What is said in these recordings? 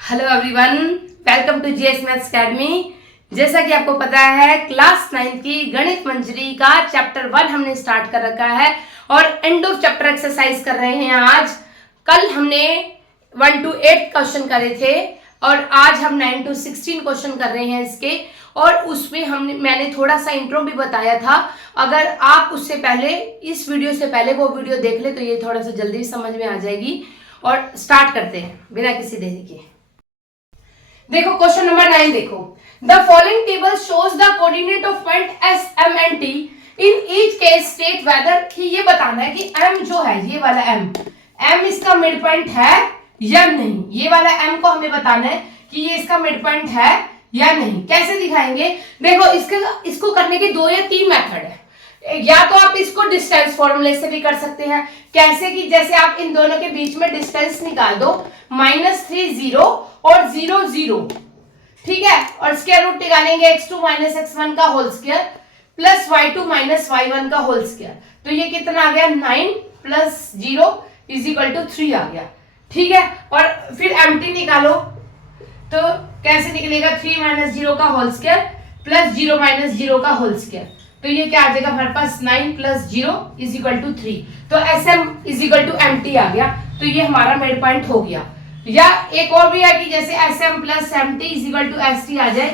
Hello everyone, welcome to GS maths academy. जैसा कि आपको पता है क्लास 9 की गणित मंजरी का चैप्टर 1 हमने स्टार्ट कर रखा है और एंड ऑफ चैप्टर एक्सरसाइज कर रहे हैं आज। कल हमने 1 to 8 क्वेश्चन करे थे और आज हम 9 to 16 क्वेश्चन कर रहे हैं इसके। और उसमें मैंने थोड़ा सा इंट्रो भी बताया था। अगर आप उससे पहले इस वीडियो से पहले वो वीडियो देख ले तो ये थोड़ा सा जल्दी समझ में आ जाएगी। और स्टार्ट करते हैं बिना किसी देरी के। देखो क्वेश्चन नंबर 9 देखो। The following table shows the coordinate of point S M and T in each case state whether कि ये बताना है कि एम जो है ये वाला एम इसका मिड पॉइंट है या नहीं। ये वाला एम को हमें बताना है कि ये इसका मिड पॉइंट है या नहीं। कैसे दिखाएंगे? देखो इसको करने के 2 या 3 मेथड है। या तो आप इसको डिस्टेंस फॉर्मूले से भी कर सकते हैं। कैसे कि जैसे आप इन दोनों के बीच में डिस्टेंस निकाल दो, -3 0 और 0 0, ठीक है। और स्क्वायर रूट निकालेंगे x2 - x1 का whole square plus y2 - y1 का होल स्क्वायर। तो ये कितना आ गया? 9 + 0 = 3 आ गया, ठीक है। और फिर एम्प्टी निकालो तो कैसे निकलेगा? 3 - 0 का होल स्क्वायर प्लस 0 - 0 का होल स्क्वायर। तो ये क्या आ जाएगा हमारे पास? 9 + 0 = 3। तो SM = एम्प्टी आ गया। तो ये हमारा मिड पॉइंट हो गया। या एक और भी है कि जैसे SM + एम्प्टी = ST आ जाए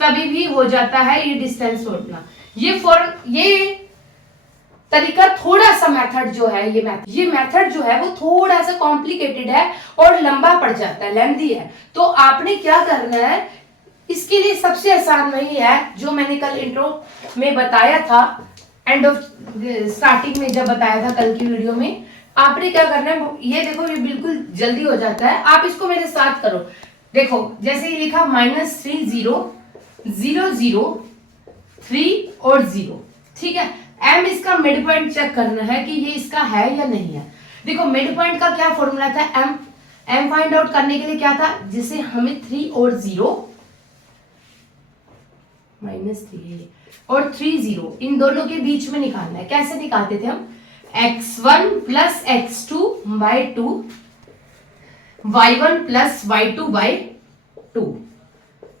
तभी भी हो जाता है ये डिस्टेंस तोड़ना। ये तरीका थोड़ा सा मेथड जो है ये मेथड जो है वो थोड़ा सा कॉम्प्लिकेटेड है और लंबा पड़ जाता है, लेंथी है। तो आपने क्या करना है, इसके लिए सबसे आसान वही है जो मैंने कल इंट्रो में बताया था, एंड ऑफ स्टार्टिंग में जब बताया था कल की वीडियो में। आपने क्या करना है, ये देखो ये बिल्कुल जल्दी हो जाता है। आप इसको मेरे साथ करो। देखो जैसे ये लिखा -3 0 0 0 3 और 0, ठीक है। एम इसका मिड पॉइंट चेक करना है कि ये इसका है या नहीं है। देखो मिड पॉइंट का क्या फॉर्मूला था? एम फाइंड आउट करने के लिए क्या था? जिसे हमें 3 और 0 -3 और 3 0 इन दोनों के बीच में निकालना है। कैसे निकालते थे हम? x1 + x2 / 2 y1 + y2 / 2।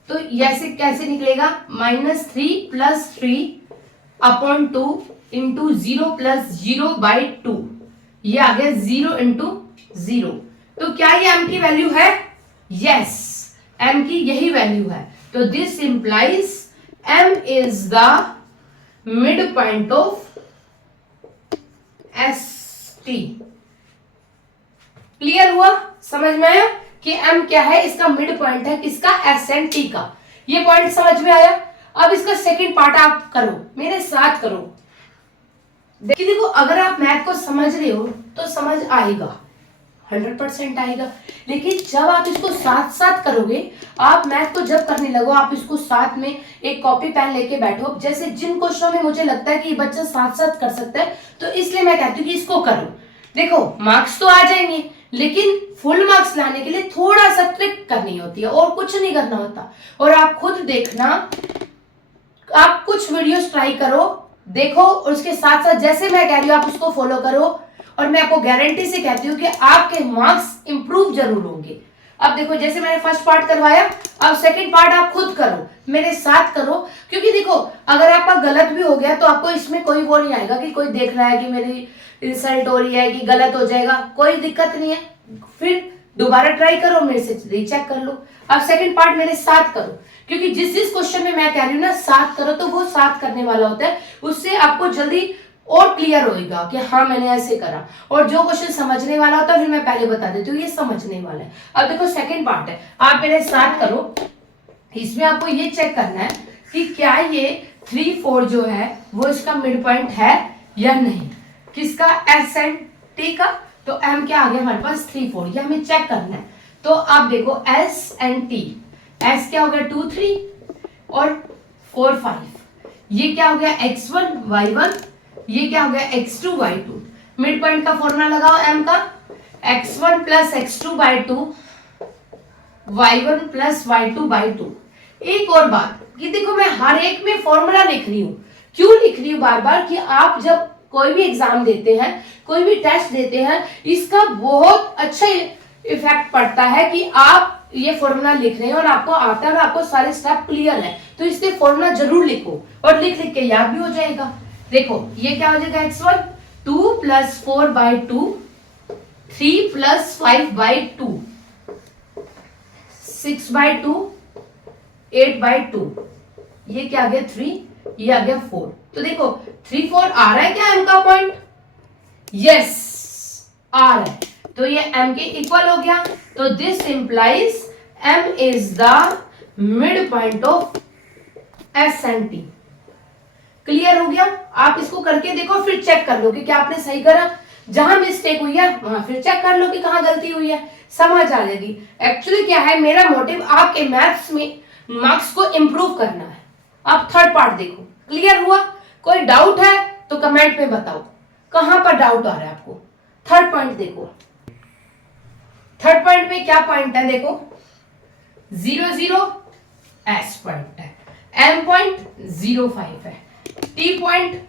तो ऐसे कैसे निकलेगा? -3 + 3/2 × 0 + 0/2। ये आ गया 0 × 0। तो क्या ये m की वैल्यू है? यस, m की यही वैल्यू है। तो this implies m is the midpoint of ST। Clear हुआ? समझ में आया कि m क्या है? इसका मिड पॉइंट है किसका? S एंड T का। ये पॉइंट समझ में आया। अब इसका सेकंड पार्ट आप करो, मेरे साथ करो। देखो अगर आप मैथ को समझ रहे हो तो समझ आएगा, 100% आएगा। लेकिन जब आप इसको साथ साथ करोगे, आप मैथ को जब करने लगो, आप इसको साथ में एक कॉपी पेन लेके बैठो। जैसे जिन क्वेश्चनों में मुझे लगता है कि ये बच्चा साथ साथ कर सकता है तो इसलिए मैं कहती हूँ कि इसको करो। देखो मार्क्स तो आ जाएंगे लेकिन फुल मार्क्स लाने के लिए थोड़ा सा ट्रिक करनी होती है और कुछ नहीं करना होता। और आप खुद देखना, आप कुछ वीडियोस ट्राई करो, देखो और उसके साथ साथ जैसे मैं कह रही हूँ आप उसको फॉलो करो। और मैं आपको गारंटी से कहती हूँ कि आपके मार्क्स इंप्रूव जरूर होंगे। अब देखो जैसे मैंने फर्स्ट पार्ट करवाया, अब सेकंड पार्ट आप खुद करो, मेरे साथ करो। क्योंकि देखो अगर आपका गलत भी हो गया तो आपको इसमें कोई वो नहीं आएगा कि कोई देख रहा है कि मेरी इंसल्ट हो रही है कि गलत हो जाएगा, कोई दिक्कत नहीं है। फिर दोबारा ट्राई करो, मेरे से रीचेक कर लो। अब सेकंड पार्ट मेरे साथ करो, क्योंकि जिस क्वेश्चन में मैं कह रही हूँ ना साथ करो, तो वो साथ करने वाला होता है। उससे आपको जल्दी और क्लियर होएगा कि हाँ मैंने ऐसे करा। और जो क्वेश्चन समझने वाला होता है फिर मैं पहले बता देती हूँ ये समझने वाला है। अब देखो सेकंड पार्ट है, आप मेरे साथ करो। इसमें आपको ये चेक करना है कि क्या ये 3 4 जो है वो इसका मिड पॉइंट है या नहीं। किसका? S एंड T का। तो M क्या आ गया हमारे पास? 3 4। ये हमें चेक करना है। तो आप देखो S एंड T, S क्या हो गया? 2 3 और 4 5। ये क्या हो गया? x1 y1, ये क्या हो गया? x2 y2। मिड पॉइंट का फॉर्मूला लगाओ m का, x1 + x2/2 y1 + y2/2। एक और बात कि देखो मैं हर एक में फॉर्मूला लिख रही हूँ। क्यों लिख रही हूँ बार बार? कि आप जब कोई भी एग्जाम देते हैं, कोई भी टेस्ट देते हैं, इसका बहुत अच्छा इफेक्ट पड़ता है कि आप ये फॉर्मूला लिख रहे हैं और आपको आता है और आपको सारे स्टेप क्लियर है, तो इसके फॉर्मूला जरूर लिखो और लिख लिख के याद भी हो जाएगा। देखो ये क्या हो जाएगा x1 2 प्लस 4/2 3 प्लस 5/2 6/2 8/2, ये क्या आ गया 3, ये आ गया 4। तो देखो 3 4 आ रहा है क्या m का पॉइंट? यस आ रहा है, तो ये m के इक्वल हो गया। तो this implies m is the mid point of s and t। Clear हो गया? आप इसको करके देखो, फिर चेक कर लो कि क्या आपने सही करा। जहां मिस्टेक हुई है वहां फिर चेक कर लो कि कहां गलती हुई है, समझ आ जाएगी। एक्चुअली क्या है, मेरा मोटिव आपके मैथ्स में मार्क्स को इंप्रूव करना है। आप थर्ड पार्ट देखो। क्लियर हुआ? कोई डाउट है तो कमेंट में बताओ कहां पर डाउट आ रहा है आपको। थर्ड पॉइंट देखो। थर्ड पॉइंट में क्या पॉइंट है? देखो 0 0 s पॉइंट है, m पॉइंट 0.5 है, t पॉइंट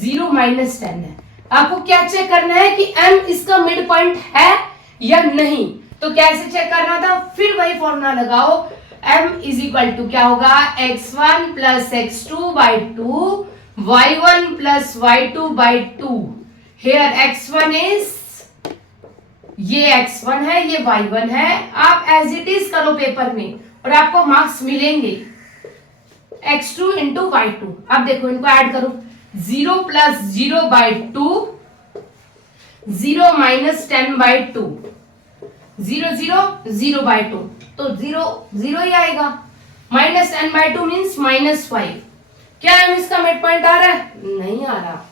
0 - 10 है। आपको क्या चेक करना है कि m इसका मिड पॉइंट है या नहीं। तो कैसे चेक करना था? फिर वही फॉर्मूला लगाओ, m इज इक्वल टू क्या होगा x1 plus x2/2 y1 plus y2/2। Hair x1 is, ये x1 है, ये y1 है। आप एज इट इज करो पेपर में और आपको मार्क्स मिलेंगे। x2 इंटू y2, अब देखो इनको ऐड करो, 0 प्लस 0/2 0 माइनस 10/2 0 0 0/2, तो 0 0 ही आएगा। Minus 10/2 means -5। क्या m इसका मिड पॉइंट आ रहा है? नहीं आ रहा।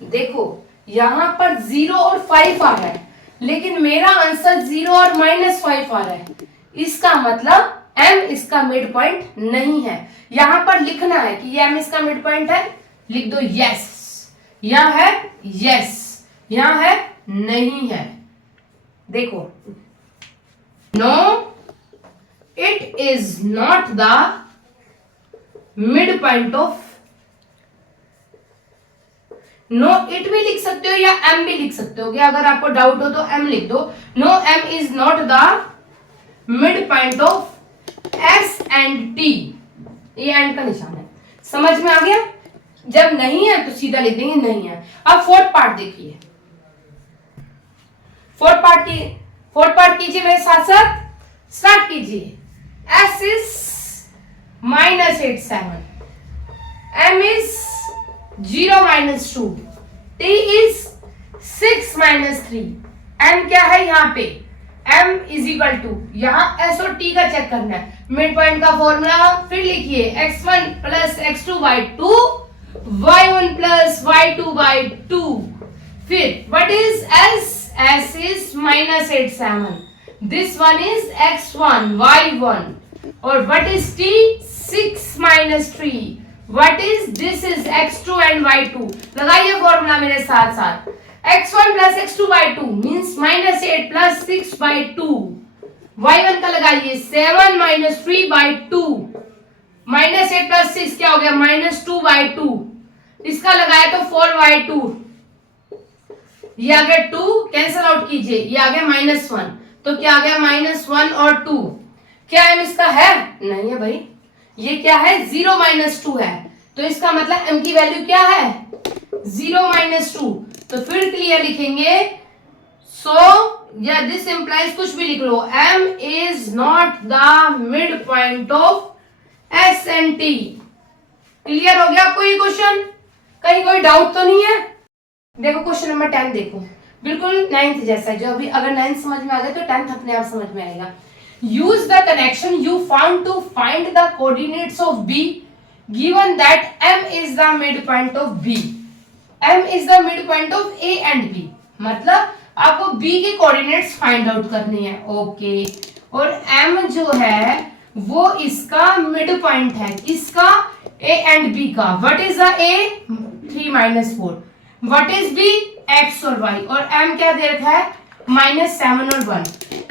देखो यहां पर 0 और 5 आ रहा है, लेकिन मेरा आंसर 0 और -5 आ रहा है। इसका मतलब m इसका मिड पॉइंट नहीं है। यहां पर लिखना है कि ये m इसका मिड पॉइंट है, लिख दो यस। यहां है यस, यहां है नहीं है। देखो no it is not the mid point of, no it भी लिख सकते हो या m भी लिख सकते हो। क्या अगर आपको डाउट हो तो m लिख दो। No m is not the mid point of s and t। ये एंड का निशान है, समझ में आ गया? जब नहीं है तो सीधा लिख देंगे नहीं है। अब फोर्थ पार्ट देखिए। फोर्थ पार्ट कीजिए मेरे साथ साथ, स्टार्ट कीजिए। s is -87, m is 0 - 2, t is 6 - 3, m क्या है यहाँ पे? m इज इक्वल टू, यहाँ s और t का चेक करना है। मिड पॉइंट का फॉर्मूला फिर लिखिए, x1 plus x2/2 y1 plus y2/2। फिर what is s? s is -87, this one is x1 y1, और what is t? 6 - 3, what is this? is x2 and y2। लगाइए formula मेरे साथ साथ, x1 plus x2/2 means -8 plus 6/2, y1 का लगाइए 7 - 3/2, -8 plus 6 क्या हो गया? -2/2, इसका लगाए तो 4/2, ये आ गया 2, कैंसल आउट कीजिए, ये आ गया -1, तो क्या आ गया -1 और 2। क्या m इसका है? नहीं है भाई। ये क्या है? 0 - 2 है, तो इसका मतलब m की वैल्यू क्या है? 0 - 2। तो फिर क्लियर लिखेंगे, सो या दिस इंप्लाइज, कुछ भी लिख लो, m is not the mid point of s and t। Clear हो गया आपको ये क्वेश्चन? कहीं कोई डाउट तो नहीं है? देखो क्वेश्चन नंबर 10 देखो, बिल्कुल 9th जैसा है। जो अभी अगर 9th समझ में आ गया तो 10th अपने आप समझ में आएगा। Use the connection you found to find the coordinates of b given that m is the mid point of b। m is the mid point of a and b, मतलब आपको b के coordinates find out करने हैं। Okay, और m जो है वो इसका मिड पॉइंट है, किसका? a एंड b का। What is the a? 3 - 4। What is b? x और y, और m क्या दे रखा है? -7 और 1।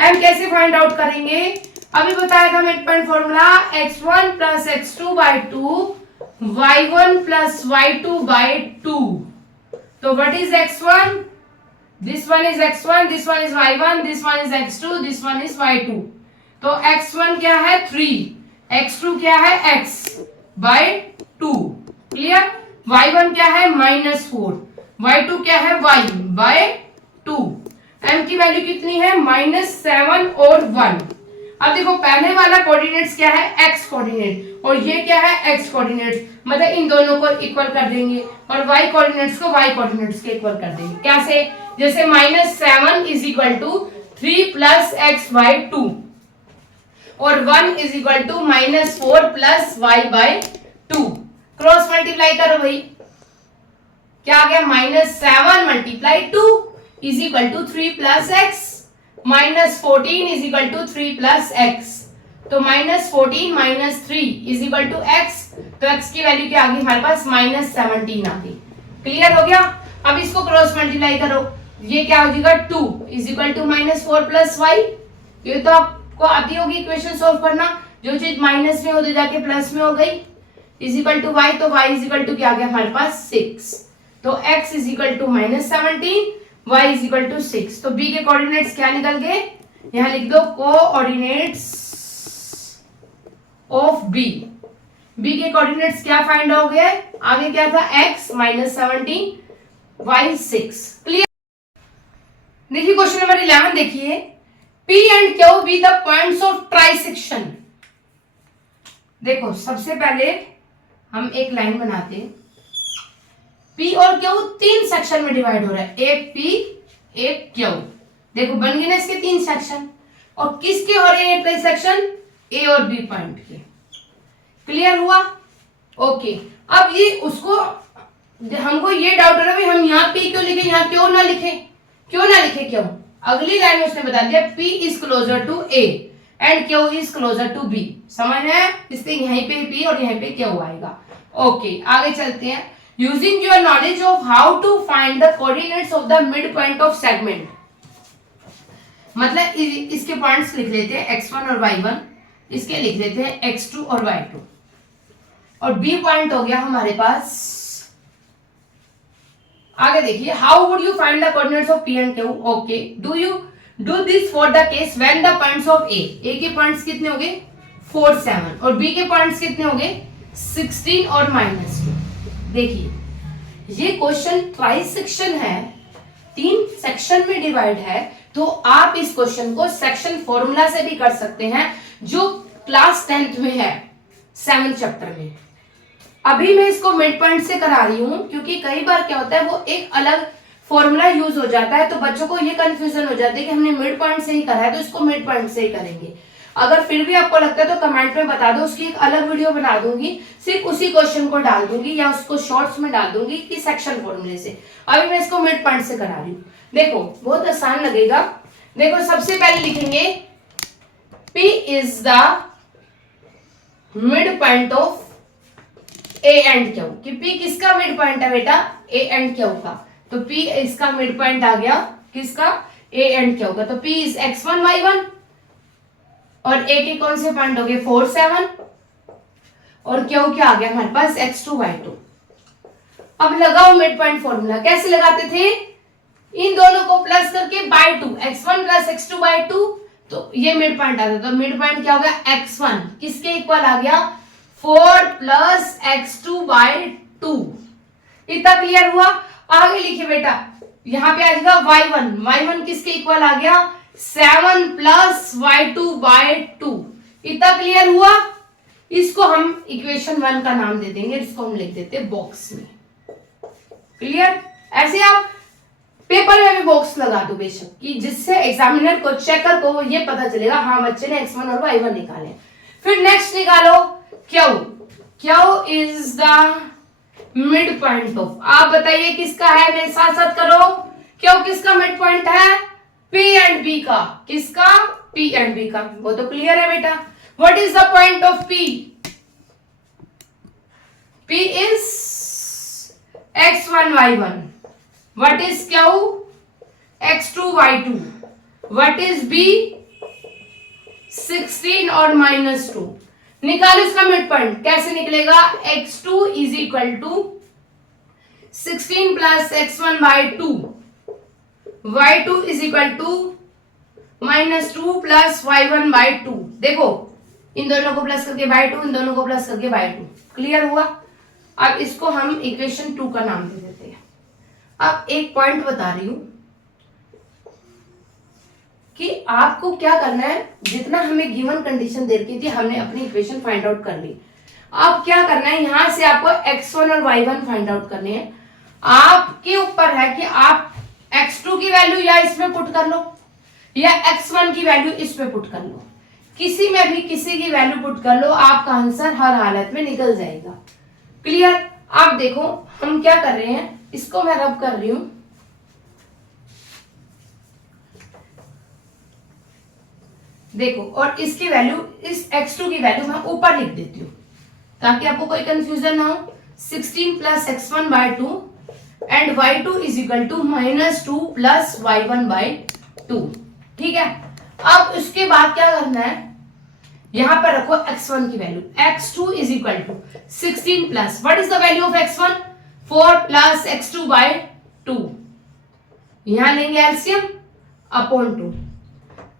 m कैसे फाइंड आउट करेंगे? अभी बताया था mid point formula, x1 plus x2/2 y1 plus y2/2। तो what is x1? This one is x1, this one is y1, this one is x2, this one is y2। तो x1 क्या है 3, x2 क्या है x/2, क्लियर। y1 क्या है -4, y2 क्या है y/2। m की वैल्यू कितनी है -7 और 1। अब देखो पहले वाला कोऑर्डिनेट्स क्या है x कोऑर्डिनेट और ये क्या है x कोऑर्डिनेट्स, मतलब इन दोनों को इक्वल कर देंगे और y कोऑर्डिनेट्स को y कोऑर्डिनेट्स के इक्वल कर देंगे। कैसे, जैसे -7 is equal to 3 plus x/2 और 1 is equal to -4 plus y/2। Cross multiply करो भाई, क्या आ गया -7 multiply 2 is equal to 3 plus x, -14 is equal to 3 plus x, तो -14 minus 3 is equal to x, तो x की वैल्यू क्या आ गई हमारे पास -17 आ गई। क्लियर हो गया। अब इसको क्रॉस मल्टीप्लाई करो, ये क्या हो जाएगा 2 is equal to -4 plus y। ये तो आपको आती होगी इक्वेशन सॉल्व करना, जो चीज माइनस में हो तो जाके प्लस में हो गई, इज इक्वल टू y, तो y इज इक्वल टू क्या आ गया हमारे पास 6, तो x is equal to -17, y is equal to 6। तो b के कोऑर्डिनेट्स क्या निकल गए, यहां लिख दो कोऑर्डिनेट्स ऑफ b। b के कोऑर्डिनेट्स क्या फाइंड हो गए, आगे क्या था x -17 y 6। क्लियर। देखिए क्वेश्चन नंबर 11 देखिए, p and q be the points of trisection. देखो सबसे पहले हम एक लाइन बनाते हैं, P और Q 3 सेक्शन में डिवाइड हो रहा है, एक P एक Q। देखो बन गए ना इसके 3 सेक्शन, और किसके हो रहे हैं ट्राइसेक्शन, A और B पॉइंट के। क्लियर हुआ, ओके। अब ये उसको हमको ये डाउट हो रहा है हम यहाँ P क्यों लिखे, यहाँ क्यों ना लिखे, क्यों। अगली लाइन में उसने बता दिया P is closer to A and Q is closer to B। समझ है, इसलिए यहीं पे P और यहीं पे Q आएगा। ओके आगे चलते हैं। Using your knowledge of how to find the coordinates of the midpoint of segment, मतलब इसके पॉइंट्स लिख लेते हैं x1 और y1, इसके लिख लेते हैं x2 और y2, और b पॉइंट हो गया हमारे पास। आगे देखिए, how would you find the coordinates of p and q। Okay, do you do this for the case when the points of a के पॉइंट्स कितने हो गए 4 7 और b के पॉइंट्स कितने हो गए 16 और -2। देखिए ये क्वेश्चन ट्राइसेक्शन है, 3 सेक्शन में डिवाइड है, तो आप इस क्वेश्चन को सेक्शन फॉर्मूला से भी कर सकते हैं जो क्लास 10th में है 7th चैप्टर में। अभी मैं इसको मिड पॉइंट से करा रही हूं क्योंकि कई बार क्या होता है वो एक अलग फॉर्मूला यूज हो जाता है, तो बच्चों को ये कंफ्यूजन हो जाती है कि हमने मिड पॉइंट से ही करा है तो इसको मिड पॉइंट से ही करेंगे। अगर फिर भी आपको लगता है तो कमेंट में बता दो, उसकी एक अलग वीडियो बना दूंगी, सिर्फ उसी क्वेश्चन को डाल दूंगी या उसको शॉर्ट्स में डाल दूंगी कि सेक्शन फॉर्मूले से। अभी मैं इसको मिड पॉइंट से करा रही हूँ। देखो बहुत आसान लगेगा। देखो सबसे पहले लिखेंगे P is the mid point of A and Q, कि P किसका मिड पॉइंट है बेटा A एंड Q का, तो P इसका मिड पॉइंट आ गया किसका A एंड Q का, तो P इज x1 y1 और A के कौन से पॉइंट हो गए 4 7 और Q क्या आ गया हमारे पास x2 y2। अब लगाओ मिड पॉइंट फॉर्मूला, कैसे लगाते थे, इन दोनों को प्लस करके bye 2, x1 plus x2 bye 2, तो ये मिड पॉइंट आता है। तो मिड पॉइंट क्या हो गया x1 किसके इक्वल आ गया 4 प्लस x2 बाय 2। इतना क्लियर हुआ। आगे लिखिए बेटा, यहां पे आ जाएगा y1 किसके इक्वल आ गया 7 प्लस y2 बाय 2। इतना क्लियर हुआ। इसको हम इक्वेशन 1 का नाम दे देंगे, इसको हम लिख देते हैं बॉक्स में। क्लियर। ऐसे आप पेपर में भी बॉक्स लगा दो बेशक, कि जिससे एग्जामिनर को चेकर को ये पता चलेगा हाँ बच्चे ने x1 और y1 निकाले। फिर नेक्स्ट निकालो Q is the mid point of, आप बताइए किसका है, मेरे साथ साथ करो। Q किसका मिड पॉइंट है P एंड B का, किसका P एंड B का, वो तो क्लियर है बेटा। What is the point of P, P is x1 y1, what is Q x2 y2, what is B 16 और -2। निकालो इसका मिड पॉइंट, कैसे निकलेगा x2 is equal to 16 plus x1 by 2, y2 is equal to -2 plus y1/2। देखो इन दोनों को plus करके y2, इन दोनों को प्लस करके y2। क्लियर हुआ? अब इसको हम इक्वेशन 2 का नाम दे देते हैं। अब एक पॉइंट बता रही हूं कि आपको क्या करना है, जितना हमें गिवन कंडीशन दे रखी थी हमने अपनी इक्वेशन फाइंड आउट कर ली। अब क्या करना है, यहां से आपको x1 और y1 फाइंड आउट करने हैं। आपके ऊपर है कि आप x2 की वैल्यू या इसमें पुट कर लो या x1 की वैल्यू इसमें पुट कर लो। किसी में भी किसी की वैल्यू पुट कर लो, आपका आंसर हर हालत में निकल जाएगा। क्लियर? आप देखो हम क्या कर रहे हैं, इसको मैं रब कर रही हूं। देखो, और इसकी वैल्यू, इस x2 की वैल्यू मैं ऊपर लिख देती हूँ ताकि आपको कोई कंफ्यूजन ना हो। 16 plus x1/2 and y2 is equal to -2 plus y1/2। ठीक है? अब उसके बाद क्या करना है, यहां पर रखो x1 की value. x2 is equal to 16 plus what is the value of x1, 4 plus x2/2। यहां लेंगे एलसीएम अपॉन 2।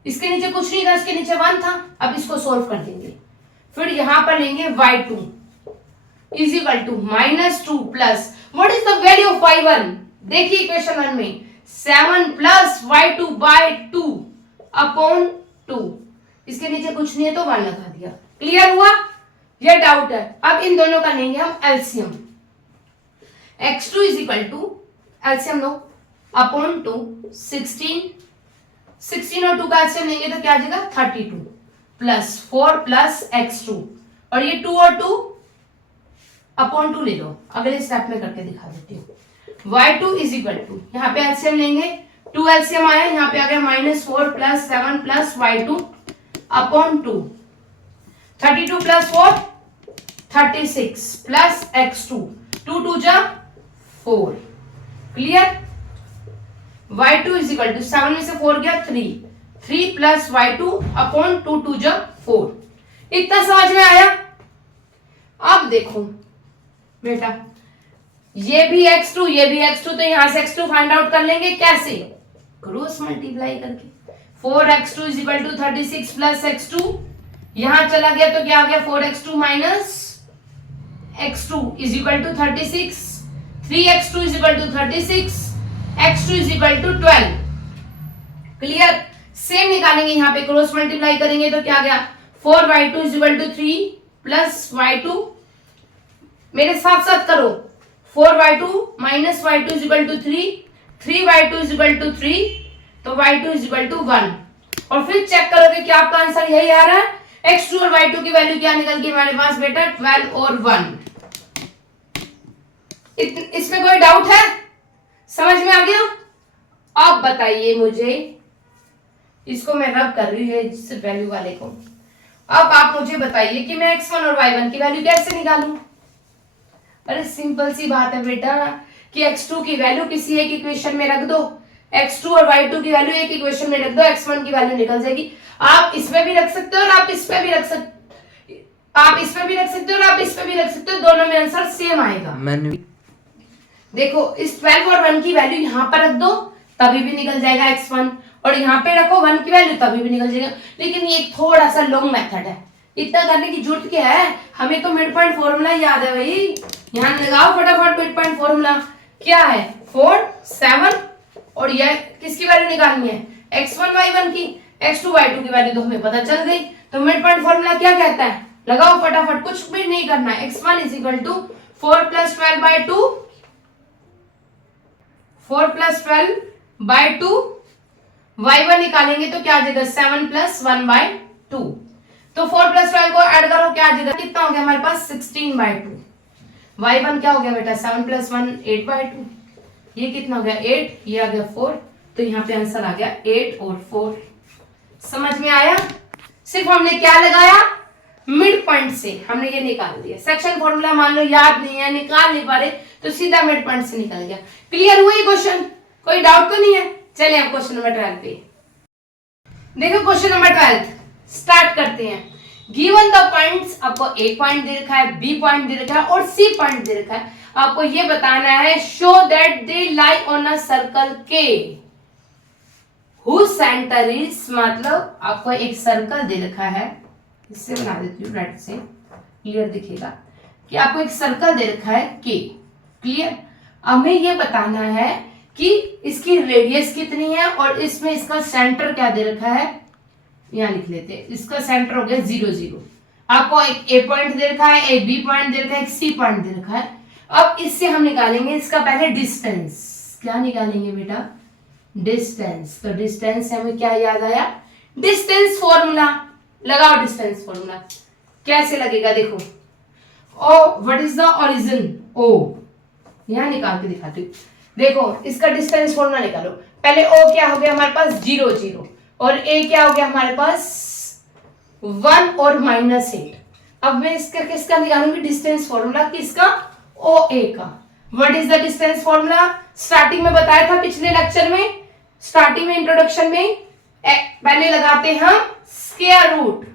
इसके नीचे कुछ नहीं था, इसके नीचे 1 था। अब इसको सोल्व कर देंगे। फिर यहां पर लेंगे y2 is equal to -2 plus what is the value of y1। देखिए इक्वेशन 1 में 7 प्लस y2/2 अपॉन 2। इसके नीचे कुछ नहीं है तो 1 लगा दिया। क्लियर हुआ? ये डाउट है। अब इन दोनों का लेंगे हम LCM. x2 is equal to LCM लो अपॉन 2, 16 और 2 का एलसीएम लेंगे तो क्या आ जाएगा 32 प्लस 4 प्लस x2, और ये 2 और 2 अपॉन 2 ले लो। अगले स्टेप में करके दिखा देती हूँ। y2 इज इक्वल टू, यहाँ पे एलसीएम लेंगे, 2 एलसीएम आया, यहाँ पे आ गया -4 plus 7 plus y2 upon 2। 32 plus 4 36 plus x2, 2 2 जा 4। Clear? y2 is equal to 7 में से 4 गया 3 प्लस y2 अपॉन 2 2 जा 4। इतना समझ में आया? अब देखो बेटा, ये भी x2 ये भी x2, तो यहां से x2 फाइंड आउट कर लेंगे। कैसे? क्रॉस मल्टीप्लाई करके। 4x2 is equal to 36 plus x2, यहां चला गया तो क्या आ गया 4x2 minus x2 is equal to 36, 3x2 is equal to 36, x2 is equal to 12। Clear? Same निकालेंगे, यहाँ पे क्रॉस मल्टीप्लाई करेंगे तो क्या आ गया 4y2 is equal to 3 plus y2। मेरे साथ साथ करो, 4y2 minus y2 is equal to 3, 3y2 is equal to 3, तो y2 इज इक्वल टू 1। और फिर चेक करोगे कि आपका आंसर यही आ रहा है। x2 और y2 की वैल्यू क्या निकल गई हमारे पास बेटा 12 और 1। इसमें कोई डाउट है? समझ में आ गया? अब बताइए मुझे, इसको मैं रब कर रही हूँ इस वैल्यू वाले को। अब आप मुझे बताइए कि मैं x1 और y1 की वैल्यू कैसे निकालूं। अरे सिंपल सी बात है बेटा कि x2 की वैल्यू किसी एक इक्वेशन में रख दो, x2 और y2 की वैल्यू एक इक्वेशन में रख दो, x1 की वैल्यू निकल जाएगी। आप इसमें भी रख सकते हो और आप इसमें भी रख सकते, आप इसमें भी रख सकते हो और आप इसमें भी रख सकते हो, दोनों में आंसर सेम आएगा। देखो इस 12 और 1 की वैल्यू यहाँ पर रख दो तभी भी निकल जाएगा x1, और यहाँ पे रखो 1 की वैल्यू तभी भी निकल जाएगा। लेकिन ये थोड़ा सा लॉन्ग मेथड है, इतना करने की जरूरत क्या है, हमें तो मिड पॉइंट फॉर्मूला याद है भाई। यहाँ लगाओ फटाफट मिड पॉइंट फॉर्मूला। क्या है 4 7, और यह किसकी वैल्यू निकालनी है x1 y1 की, x2 y2 की वैल्यू तो हमें पता चल गई। तो मिड पॉइंट फॉर्मूला क्या कहता है, लगाओ फटाफट, कुछ भी नहीं करना है। x1 is equal to 4 plus 12/2, 4 plus 12/2, y1 निकालेंगे तो क्या आ जाएगा 7 प्लस 1/2। तो 4 प्लस 12 को ऐड करो, क्या आ जाएगा, कितना हो गया हमारे पास 16/2। y1 क्या हो गया बेटा 7 प्लस 1 8/2, ये कितना हो गया 8, ये आ गया 4, तो यहाँ पे आंसर आ गया 8 और 4। समझ में आया? सिर्फ हमने क्या लगाया, मिड पॉइंट से हमने ये निकाल दिया। सेक्शन फॉर्मूला मान लो याद नहीं है, निकाल नहीं पा रहे, तो सीधा मिड पॉइंट से निकल गया। क्लियर हुआ ये क्वेश्चन? कोई डाउट तो नहीं है? चलिए आप क्वेश्चन नंबर 12 पे देखो। क्वेश्चन नंबर 12 स्टार्ट करते हैं। गिवन द पॉइंट्स, आपको ए पॉइंट दे रखा है, बी पॉइंट दे रखा है और सी पॉइंट दे रखा है। आपको ये बताना है show that they lie on a circle के whose center is, मतलब आपको एक सर्कल दे रखा है, इससे बना देती हूँ रेड से, क्लियर दिखेगा कि आपको एक सर्कल दे रखा है के, क्लियर। हमें ये बताना है कि इसकी रेडियस कितनी है और इसमें इसका सेंटर क्या दे रखा है, यहाँ लिख लेते हैं। इसका सेंटर हो गया 0 0। आपको एक ए पॉइंट दे रखा है, एक बी पॉइंट दे रखा है, एक सी पॉइंट दे रखा है। अब इससे हम निकालेंगे इसका पहले डिस्टेंस। क्या निकालेंगे बेटा, डिस्टेंस। तो डिस्टेंस से हमें क्या याद आया, डिस्टेंस फॉर्मूला। लगाओ डिस्टेंस फॉर्मूला, कैसे लगेगा देखो। O what is the origin, O यहां निकाल के दिखाती हूँ। देखो इसका डिस्टेंस फॉर्मूला निकालो। पहले ओ क्या हो गया हमारे पास 0 0 और ए क्या हो गया हमारे पास 1 और -8। अब मैं इसका किसका निकालूंगी डिस्टेंस फॉर्मूला, किसका, ओ ए का। What is the distance formula, starting में बताया था पिछले लेक्चर में, स्टार्टिंग में इंट्रोडक्शन में पहले लगाते हैं हम स्क्वायर रूट,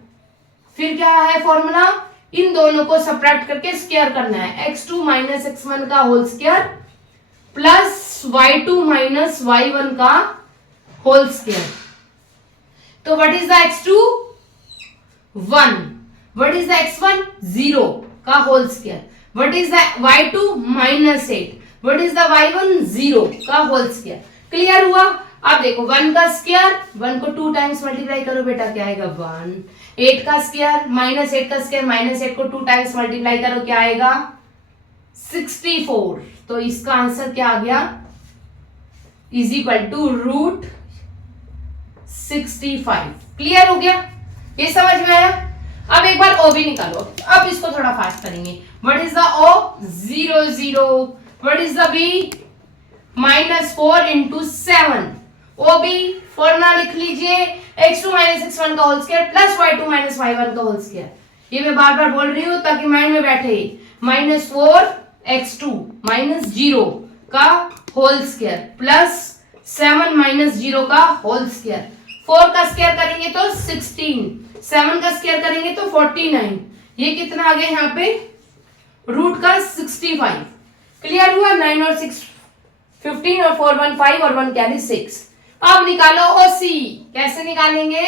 फिर क्या है फॉर्मूला, इन दोनों को सब्ट्रैक्ट करके स्क्वायर करना है। x2 - x1 का whole square plus y2 - y1 का होल स्क्वायर। तो what is the x2, 1, what is the x1, 0 का whole square, what is the y2 -8, what is the y1, 0 का होल स्क्वायर। क्लियर हुआ। अब देखो 1 का स्क्वायर, 1 को 2 टाइम्स मल्टीप्लाई करो बेटा, क्या आएगा 1। 8 का स्क्वायर, -8 का स्क्वायर, -8 को 2 टाइम्स मल्टीप्लाई करो, क्या आएगा 64। तो इसका आंसर क्या आ गया, इज इक्वल टू √65। क्लियर हो गया, ये समझ में आया। अब एक बार ओ भी निकालो। अब इसको थोड़ा फास्ट करेंगे। What is the O, 0 0, what is the B, -4 × 7। O B formula लिख लीजिए, x2 - x1 का whole square plus y2 - y1 का होल स्क्वायर। ये मैं बार बार बोल रही हूं ताकि माइंड में बैठे। -4 x2 - 0 का होल स्क्वायर प्लस 7 - 0 का होल स्क्वायर। 4 का स्क्वायर करेंगे तो 16, 7 का स्क्वायर करेंगे तो 49। ये कितना आ गया यहाँ पे, रूट का 65। क्लियर हुआ। 9 और 6 15 और 4 1 5 और 1 कैरी 6। अब निकालो OC। कैसे निकालेंगे,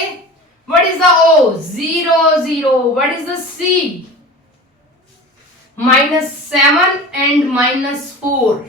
what is the O, 0 0, what is the C, -7 and -4।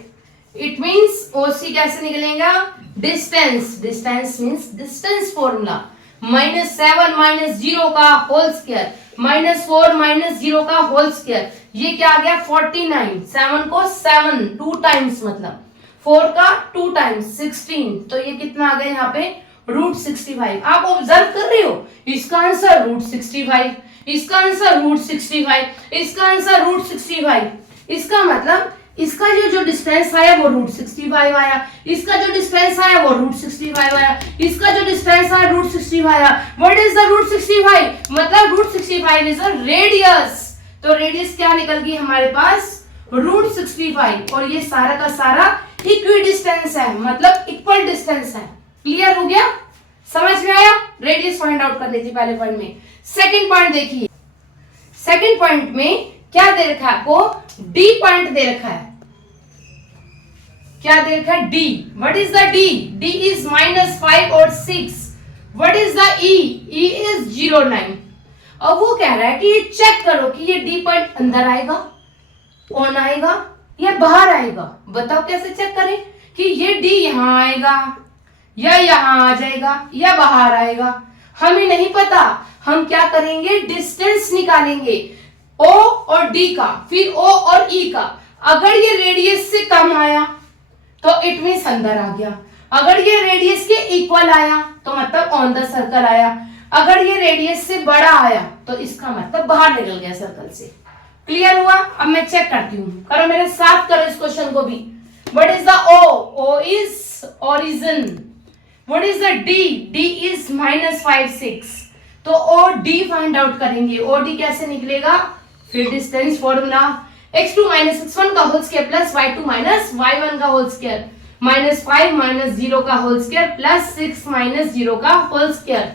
It means OC कैसे निकलेगा, distance. Distance means distance formula, -7 - 0 का होल स्क्वायर -4 - 0 का होल स्क्वायर। ये क्या आ गया 49। 7 को 7 2 टाइम्स, मतलब 4 का 2 टाइम्स 16। तो ये कितना आ गया यहाँ पे √65। आप ऑब्जर्व कर रहे हो, इसका आंसर √65, इसका आंसर √65, इसका आंसर √65। इसका मतलब इसका जो डिस्टेंस आया वो √65 आया, इसका जो डिस्टेंस आया वो √65 आया, इसका जो डिस्टेंस आया √65 आया। व्हाट इज द √65, मतलब √65 इज अ रेडियस। तो रेडियस क्या निकल गई हमारे पास, √65। और ये सारा का सारा इक्वी डिस्टेंस है, मतलब इक्वल डिस्टेंस है। क्लियर हो गया, समझ में आया। रेडियस फाइंड आउट कर लेती पहले पॉइंट में। सेकंड पॉइंट देखिए, सेकंड पॉइंट में क्या दे रखा है आपको, डी पॉइंट दे रखा है। क्या दे रखा है, D. What is the D, D is -5 और 6। What is the E, E is 0.9। अब वो कह रहा है कि ये चेक करो कि ये डी पॉइंट अंदर आएगा, कौन आएगा, या बाहर आएगा। बताओ कैसे चेक करें कि ये डी यहां आएगा या यहां आ जाएगा या बाहर आएगा, हमें नहीं पता। हम क्या करेंगे, डिस्टेंस निकालेंगे O और D का, फिर O और E का। अगर ये रेडियस से कम आया तो इट मींस अंदर आ गया, अगर ये रेडियस के इक्वल आया तो मतलब ऑन द सर्कल आया, अगर ये रेडियस से बड़ा आया तो इसका मतलब बाहर निकल गया सर्कल से। क्लियर हुआ। अब मैं चेक करती हूँ, करो मेरे साथ, करो इस क्वेश्चन को भी। What is the O, O is origin. What is the D, D is -5 6। तो OD फाइंड आउट करेंगे। OD कैसे निकलेगा, फिर डिस्टेंस फॉर्मूला, x2 - x1 का whole square plus y2 - y1 का होल स्क्वायर, -5 - 0 का होल स्क्वायर प्लस 6 - 0 का whole square.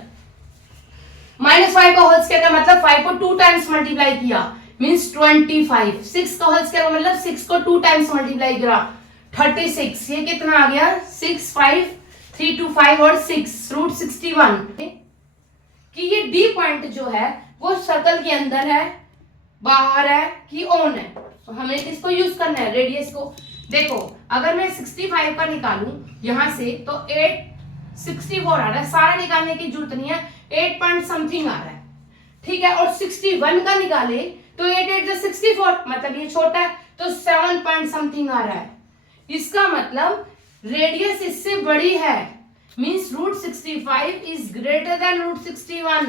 -5 का होल स्क्वायर का मतलब 5 को 2 टाइम्स मल्टीप्लाई किया, मींस 25। 6 का होल स्क्वायर का मतलब 6 को 2 टाइम्स मल्टीप्लाई किया, 36। ये कितना आ गया, 6 5 3 2 5 और 6 रूट 61 कि ये डी पॉइंट जो है वो सर्कल के अंदर है, बाहर है कि ऑन है। तो हमें किसको यूज करना है, रेडियस को। देखो अगर मैं 65 का निकालूं यहां से तो 864 आ रहा है, सारा निकालने की जरूरत नहीं है, 8 पॉइंट समथिंग आ रहा है, ठीक है। और 61 का निकाले तो 8 8 64, मतलब ये छोटा है तो 7 पॉइंट समथिंग आ रहा है। इसका मतलब रेडियस इससे बड़ी है, means root 65 is greater than root 61।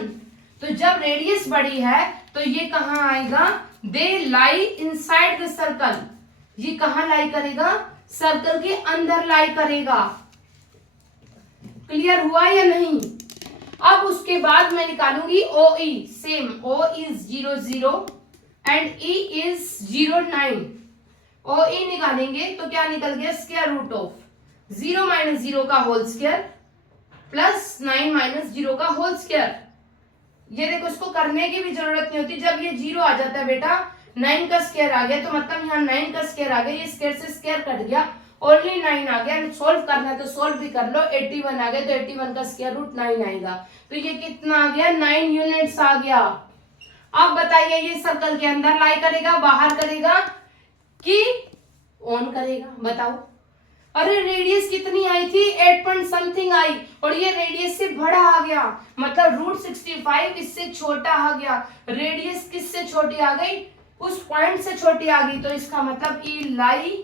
तो जब रेडियस बड़ी है तो ये कहां आएगा, दे लाई इनसाइड द सर्कल। ये कहां लाई करेगा, सर्कल के अंदर लाई करेगा। क्लियर हुआ या नहीं। अब उसके बाद मैं निकालूंगी O E, same O is 0 0 and E is 0 9। O E निकालेंगे तो क्या निकल गया, स्क्वायर रूट ऑफ 0 माइनस 0 का होल स्क्वायर प्लस 9 माइनस 0 का होल स्क्वायर। ये देखो इसको करने की भी जरूरत नहीं होती, जब ये 0 आ जाता है बेटा, 9 का स्क्वायर आ गया तो मतलब यहाँ 9 का स्क्वायर आ गया, ये स्क्वायर से स्क्वायर कट गया, ओनली 9 आ गया। सोल्व करना है तो सोल्व भी कर लो, 81 आ गया तो 81 का स्क्वायर रूट 9 आएगा। तो ये कितना आ गया, 9 यूनिट्स आ गया। अब बताइए ये सर्कल के अंदर लाई करेगा, बाहर करेगा कि ऑन करेगा, बताओ। अरे रेडियस कितनी आई थी, 8 पॉइंट समथिंग आई, और ये रेडियस से बड़ा आ गया, मतलब रूट 65 इससे छोटा आ गया। रेडियस किससे छोटी आ गई, उस पॉइंट से छोटी आ गई, तो इसका मतलब E lie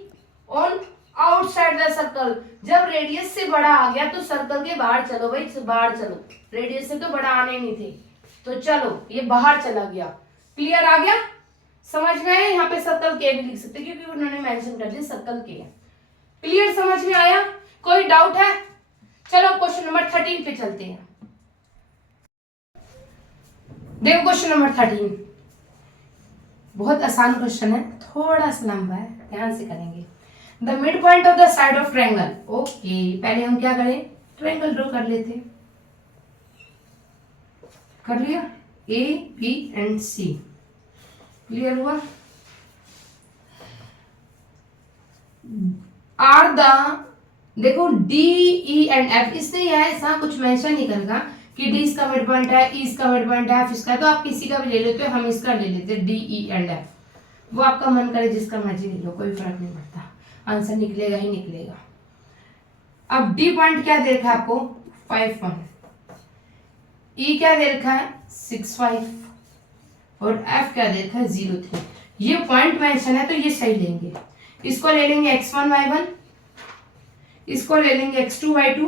on outside the circle. जब रेडियस से बड़ा आ गया तो सर्कल के बाहर चलो भाई, बाहर चलो, रेडियस से तो बड़ा आने नहीं थे, तो चलो ये बाहर चला गया। क्लियर आ गया, समझ में आया। यहाँ पे सर्कल के भी लिख सकते क्योंकि उन्होंने मेंशन कर दिया सर्कल के है। क्लियर, समझ में आया, कोई डाउट है। चलो क्वेश्चन नंबर 13 पे चलते हैं। देखो क्वेश्चन नंबर 13 बहुत आसान क्वेश्चन है, थोड़ा सा लंबा है, ध्यान से करेंगे। The mid point of the side of triangle. Okay, पहले हम क्या करें, ट्रायंगल ड्रॉ कर लेते। कर लिया, A B and C. Clear हुआ। आर द, देखो डी ई एंड एफ, इसने यह ऐसा कुछ मेंशन नहीं करेगा कि डी इसका मिड पॉइंट है, ई इसका मिड पॉइंट है, एफ इसका है, तो आप किसी का भी ले लेते हो, हम इसका ले लेते हैं, डी ई एंड एफ। वो आपका मन करे जिसका मर्जी ले लो, कोई फर्क नहीं पड़ता, आंसर निकलेगा ही निकलेगा। अब डी पॉइंट क्या दे रखा है आपको, 5 1, ई क्या दे रखा है 6 5, और एफ क्या दे रखा है 0 3। ये पॉइंट मेंशन है तो ये सही लेंगे। इसको ले लेंगे x1 y1, इसको ले लेंगे x2 y2,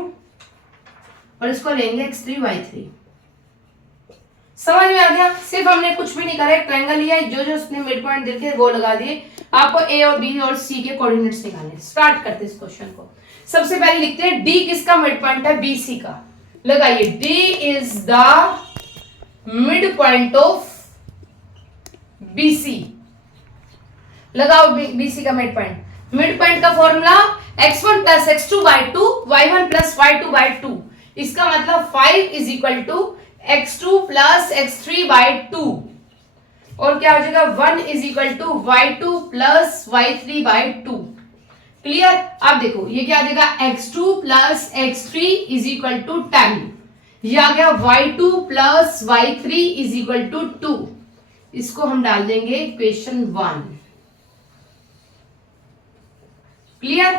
और इसको लेंगे x3 y3। समझ में आ गया। सिर्फ हमने कुछ भी नहीं करा, एक ट्रायंगल लिया, जो जो उसने मिड पॉइंट देखे वो लगा दिए। आपको ए और बी और सी के कोऑर्डिनेट्स निकालने। स्टार्ट करते हैं इस क्वेश्चन को। सबसे पहले लिखते हैं डी किसका मिड पॉइंट है, बी सी का। लगाइए, D is the mid point of B C. लगाओ बीसी का मिड पॉइंट। मिड पॉइंट का formula x1 plus x2 by 2, y1 plus y2 by 2। इसका मतलब 5 is equal to x2 plus x3 by 2, और क्या हो जाएगा 1 is equal to y2 plus y3 by 2। Clear. अब देखो ये क्या आ जाएगा, x2 plus x3 is equal to 10। ये आ गया y2 plus y3 is equal to 2। इसको हम डाल देंगे इक्वेशन 1। क्लियर।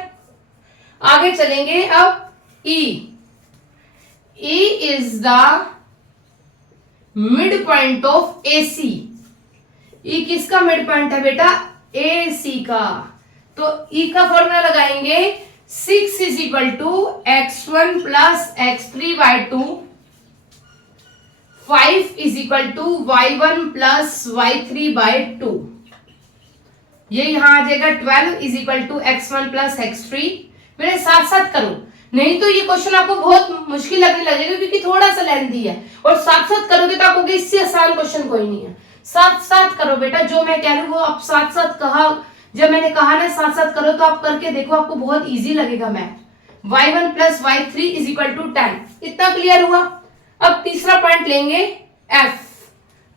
आगे चलेंगे। अब E is the mid point of AC। E किसका मिड पॉइंट है बेटा, AC का। तो E का फॉर्मूला लगाएंगे, 6 is equal to x1 plus x3 by 2, 5 is equal to y1 plus y3 by 2। ये यहां आ जाएगा 12 is equal to x1 plus x3। मेरे साथ साथ करो, नहीं तो ये क्वेश्चन आपको बहुत मुश्किल लगने लगेगा क्योंकि थोड़ा सा लेंथी है, और साथ साथ करोगे तो आपको इससे आसान क्वेश्चन कोई नहीं है। साथ साथ करो बेटा, जो मैं कह रही हूँ वो आप साथ साथ कहा, जब मैंने कहा ना साथ साथ करो तो आप करके देखो, आपको बहुत इजी लगेगा math. y1 plus y3 is equal to 10। इतना क्लियर हुआ। अब तीसरा पॉइंट लेंगे F।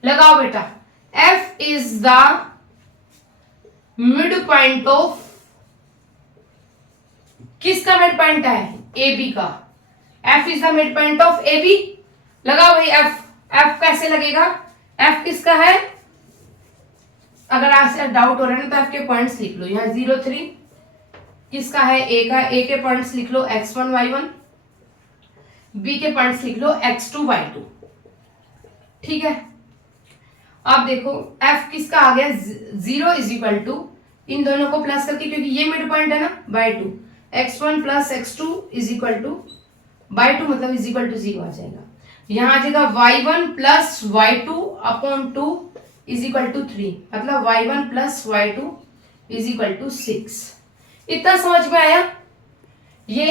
लगाओ बेटा, F is the mid point of, किसका मिड पॉइंट है, AB का। F is the mid point of A B. लगाओ भाई एफ। एफ कैसे लगेगा? एफ किसका है? अगर आपसे डाउट हो रहा है ना तो एफ के पॉइंट्स लिख लो। यहाँ 0 3 किसका है? ए का। ए के पॉइंट्स लिख लो x1 y1, बी के पॉइंट्स लिख लो x2 y2। ठीक है, अब देखो f किसका आ गया? 0 इज इक्वल टू, इन दोनों को प्लस करके, क्योंकि ये मिड पॉइंट है ना, by 2, x1 plus x2 is equal to by 2, मतलब इज इक्वल टू 0 आ जाएगा। यहाँ आ जाएगा y1 plus y2 upon 2 is equal to 3, मतलब y1 plus y2 is equal to 6। इतना समझ में आया? ये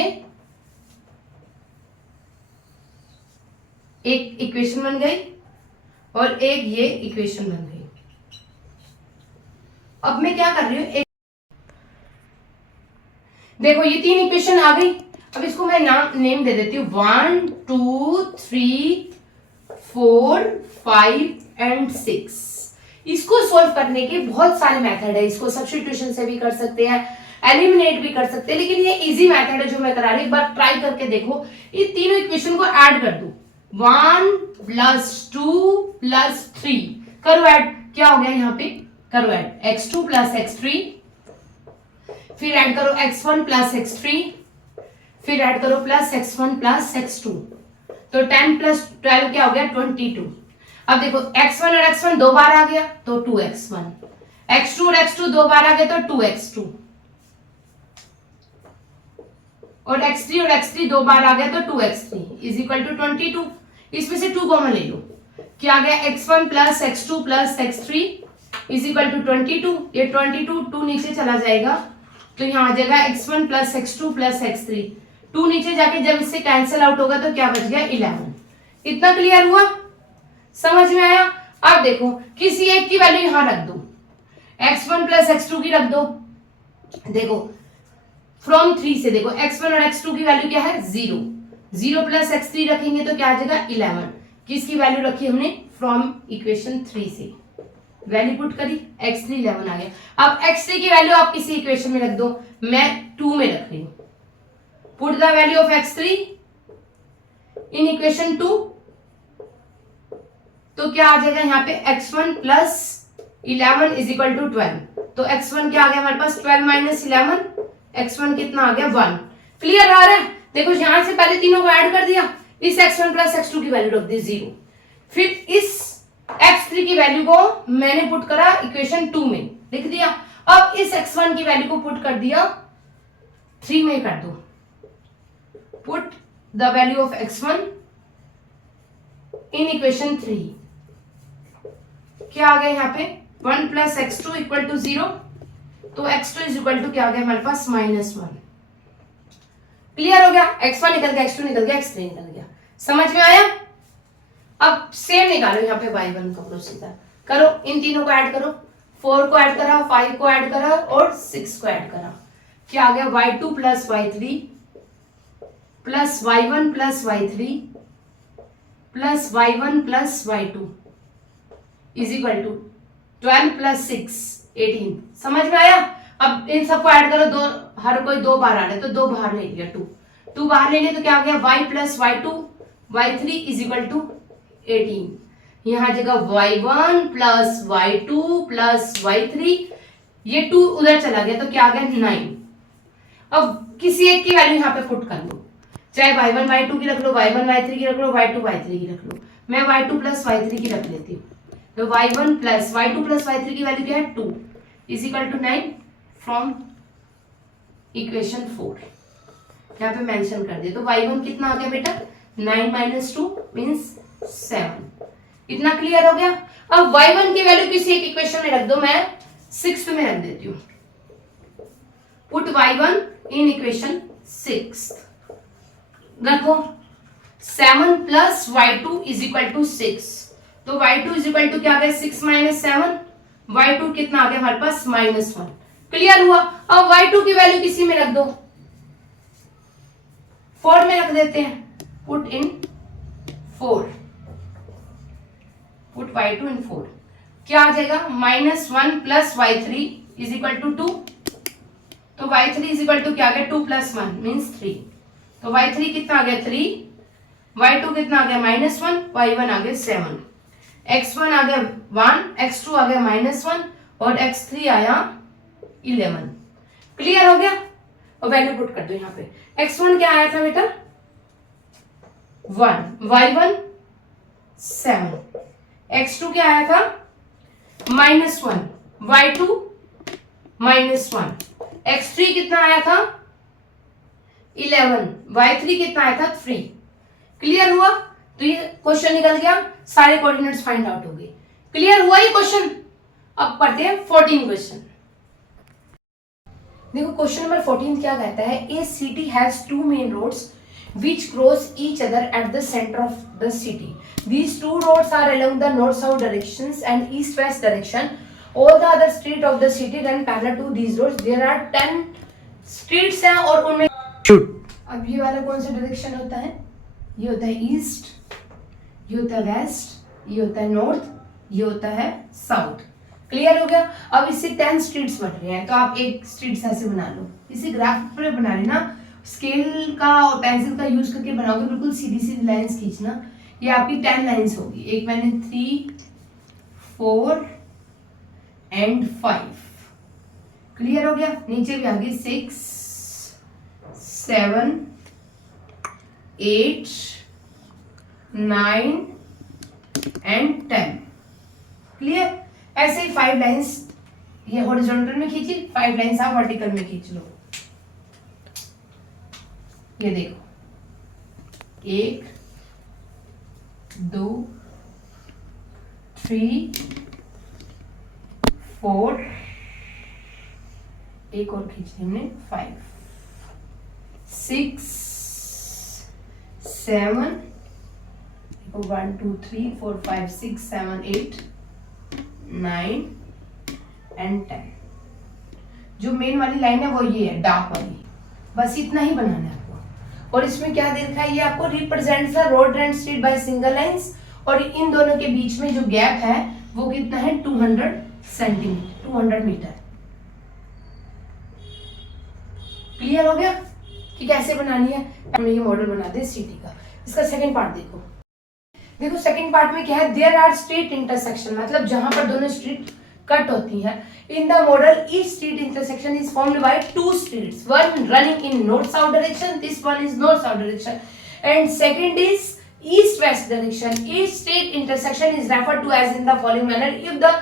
एक इक्वेशन बन गई और एक ये इक्वेशन बन गई। अब मैं क्या कर रही हूं, देखो ये 3 इक्वेशन आ गई। अब इसको मैं नेम दे देती हूँ 1 2 3 4 5 एंड 6। इसको सॉल्व करने के बहुत सारे मेथड है। इसको सब्स्टिट्यूशन से भी कर सकते हैं, एलिमिनेट भी कर सकते हैं, लेकिन ये इजी मेथड है जो मैं करा रही हूं। एक बार ट्राई करके देखो। ये तीनों इक्वेशन को ऐड कर दो, 1 प्लस 2 प्लस 3, करो ऐड। क्या हो गया यहाँ पे? करो ऐड, x2 प्लस x3, फिर ऐड करो x1 प्लस x3, फिर ऐड करो प्लस x1 प्लस x2, तो 10 प्लस 12 क्या हो गया? 22। अब देखो x1 और x1 दो बार आ गया तो 2x1, x2 और x2 दो बार आ गया तो 2x2, और x3 और x3 दो बार आ गया तो 2x3 इज इक्वल टू 22। इसमें से 2 कॉमन ले लो, क्या आ गया? x1 plus x2 plus x3 is equal to 22। ये 22 2 नीचे चला जाएगा तो यहाँ आ जाएगा x1 plus x2 plus x3, 2 नीचे जाके जब इससे कैंसिल आउट होगा तो क्या बच गया? 11। इतना क्लियर हुआ? समझ में आया? अब देखो किसी एक की वैल्यू यहां रख दो, x1 प्लस x2 की रख दो। देखो फ्रॉम 3 से देखो x1 और x2 की वैल्यू क्या है? 0। 0 प्लस x3 रखेंगे तो क्या आ जाएगा? 11। किसकी वैल्यू रखी हमने? फ्रॉम इक्वेशन 3 से वैल्यू पुट करी, x3 11 आ गया। अब x3 की वैल्यू आप किसी इक्वेशन में रख दो, मैं 2 में रख रही हूं। Put the value of x3 in equation 2, तो क्या आ जाएगा यहाँ पे? x1 plus 11 is equal to 12, तो x1 क्या आ गया हमारे पास? 12 माइनस 11, x1 कितना आ गया? 1। क्लियर आ रहा है? देखो यहां से पहले तीनों को ऐड कर दिया, इस x1 प्लस x2 की वैल्यू रख दी 0, फिर इस x3 की वैल्यू को मैंने पुट करा इक्वेशन 2 में, लिख दिया। अब इस x1 की वैल्यू को पुट कर दिया 3 में, कर दो put the value of x1 in equation 3। क्या आ गया यहाँ पे? 1 प्लस x2 इक्वल टू 0, तो x2 इज इक्वल टू क्या आ गया हमारे पास? -1। क्लियर हो गया? x1 निकल गया, x2 निकल गया, x3 निकल गया। समझ में आया? अब सेम निकालो यहाँ पे y1 का प्रोसीजर करो, इन तीनों को ऐड करो, 4 को ऐड करा, 5 को ऐड करा और 6 को ऐड करा। क्या आ गया? y2 plus y3 plus y1 plus y3 plus y1 plus y2 is equal to 12 plus 6 18। समझ में आया? अब इन सबको ऐड करो, दो हर कोई 2 बार आ रहा है तो 2 बाहर ले लिया, 2 बाहर ले लिया तो क्या आ गया? y plus y2 y3 is equal to 18। यहाँ जगह y1 plus y2 plus y3, ये 2 उधर चला गया तो क्या आ गया? 9। अब किसी एक की वैल्यू यहाँ पे पुट कर लो, चाहे y1 y2 की रख लो, y1 y3 की रख लो, y2 y3 की रख लो। मैं y2 प्लस y3 की रख लेती हूँ, तो y1 plus y2 plus y3 की वैल्यू क्या है? 2 is equal to 9 from equation 4। यहाँ पे मेंशन कर दिया, तो y1 कितना आ गया बेटा? 9 माइनस 2 मीन्स 7। इतना क्लियर हो गया? अब y1 की वैल्यू किसी एक इक्वेशन में रख दो, मैं 6 में रख देती हूँ। पुट y1 इन इक्वेशन 6, रखो 7 plus y2 is equal to 6, तो y2 इज इक्वल टू क्या आ गया? 6 माइनस 7, y2 कितना आ गया हमारे पास? -1। क्लियर हुआ? अब y2 की वैल्यू किसी में रख दो, 4 में रख देते हैं। पुट इन 4, पुट y2 इन 4, क्या आ जाएगा? -1 plus y3 is equal to 2, तो y3 इज इक्वल टू क्या आ गया? 2 प्लस 1 मीन्स 3। तो y3 कितना आ गया 3, y2 कितना आ गया -1, y1 आ गया 7, x1 आ गया 1, x2 आ गया -1 और x3 आया 11। क्लियर हो गया? और वैल्यू पुट कर दो यहाँ पे। x1 क्या आया था बेटा 1, y1 7, x2 क्या आया था -1, y2 -1, x3 कितना आया था 11, y3 कितना आया था 3। क्लियर हुआ? तो ये क्वेश्चन निकल गया, सारे कोऑर्डिनेट्स फाइंड आउट हो गए। क्लियर हुआ ये क्वेश्चन? अब पढ़ते हैं 14 क्वेश्चन। देखो क्वेश्चन नंबर 14 क्या कहता है, a city has two main roads which cross each other at the center of the city. These two roads are along the north-south directions and east-west direction. All the other streets of the city run parallel to these roads. There are 10 streets हैं और उनमें अब ये वाला कौन सा direction होता है? ये होता है ईस्ट, ये होता है वेस्ट, ये होता है नॉर्थ, ये होता है साउथ। क्लियर हो गया? अब इससे 10 स्ट्रीट्स बन रहे हैं, तो आप एक स्ट्रीट्स ऐसे बना लो। इसे ग्राफ पर बना लेना, स्केल का और पेंसिल का यूज करके बनाओगे, बिल्कुल सीधी सीधी लाइंस खींचना। ये आपकी 10 लाइंस होगी। एक मैंने 3, 4 एंड 5। क्लियर हो गया? नीचे भी आ गई 6, 7, 8, 9 एंड 10। क्लियर? ऐसे ही 5 लाइंस ये हॉरिजॉन्टल में खींची, 5 लाइंस आप वर्टिकल में खींच लो। ये देखो 1, 2, 3, 4, एक और खींची हमने 5, 6, 7, 1, 2, 3, 4, 5, 6, 7, 8, 9 एंड 10। जो मेन वाली लाइन है वो ये है डार्क वाली, बस इतना ही बनाना है आपको। और इसमें क्या दे रखा है, ये आपको represents the road and street by single lines, और इन दोनों के बीच में जो गैप है वो कितना है 200 सेंटीमीटर, 200 मीटर। क्लियर हो गया कि कैसे बनानी है? हमने ये मॉडल बना दे सिटी का। इसका सेकंड पार्ट देखो। देखो सेकंड पार्ट में क्या है, देयर आर स्ट्रीट इंटरसेक्शन, मतलब जहां पर दोनों स्ट्रीट कट होती है। In the model each street intersection is formed by 2 streets, one running in north south direction, this one is north south direction, and second is east west direction. Each street intersection is referred to as in the following manner. If the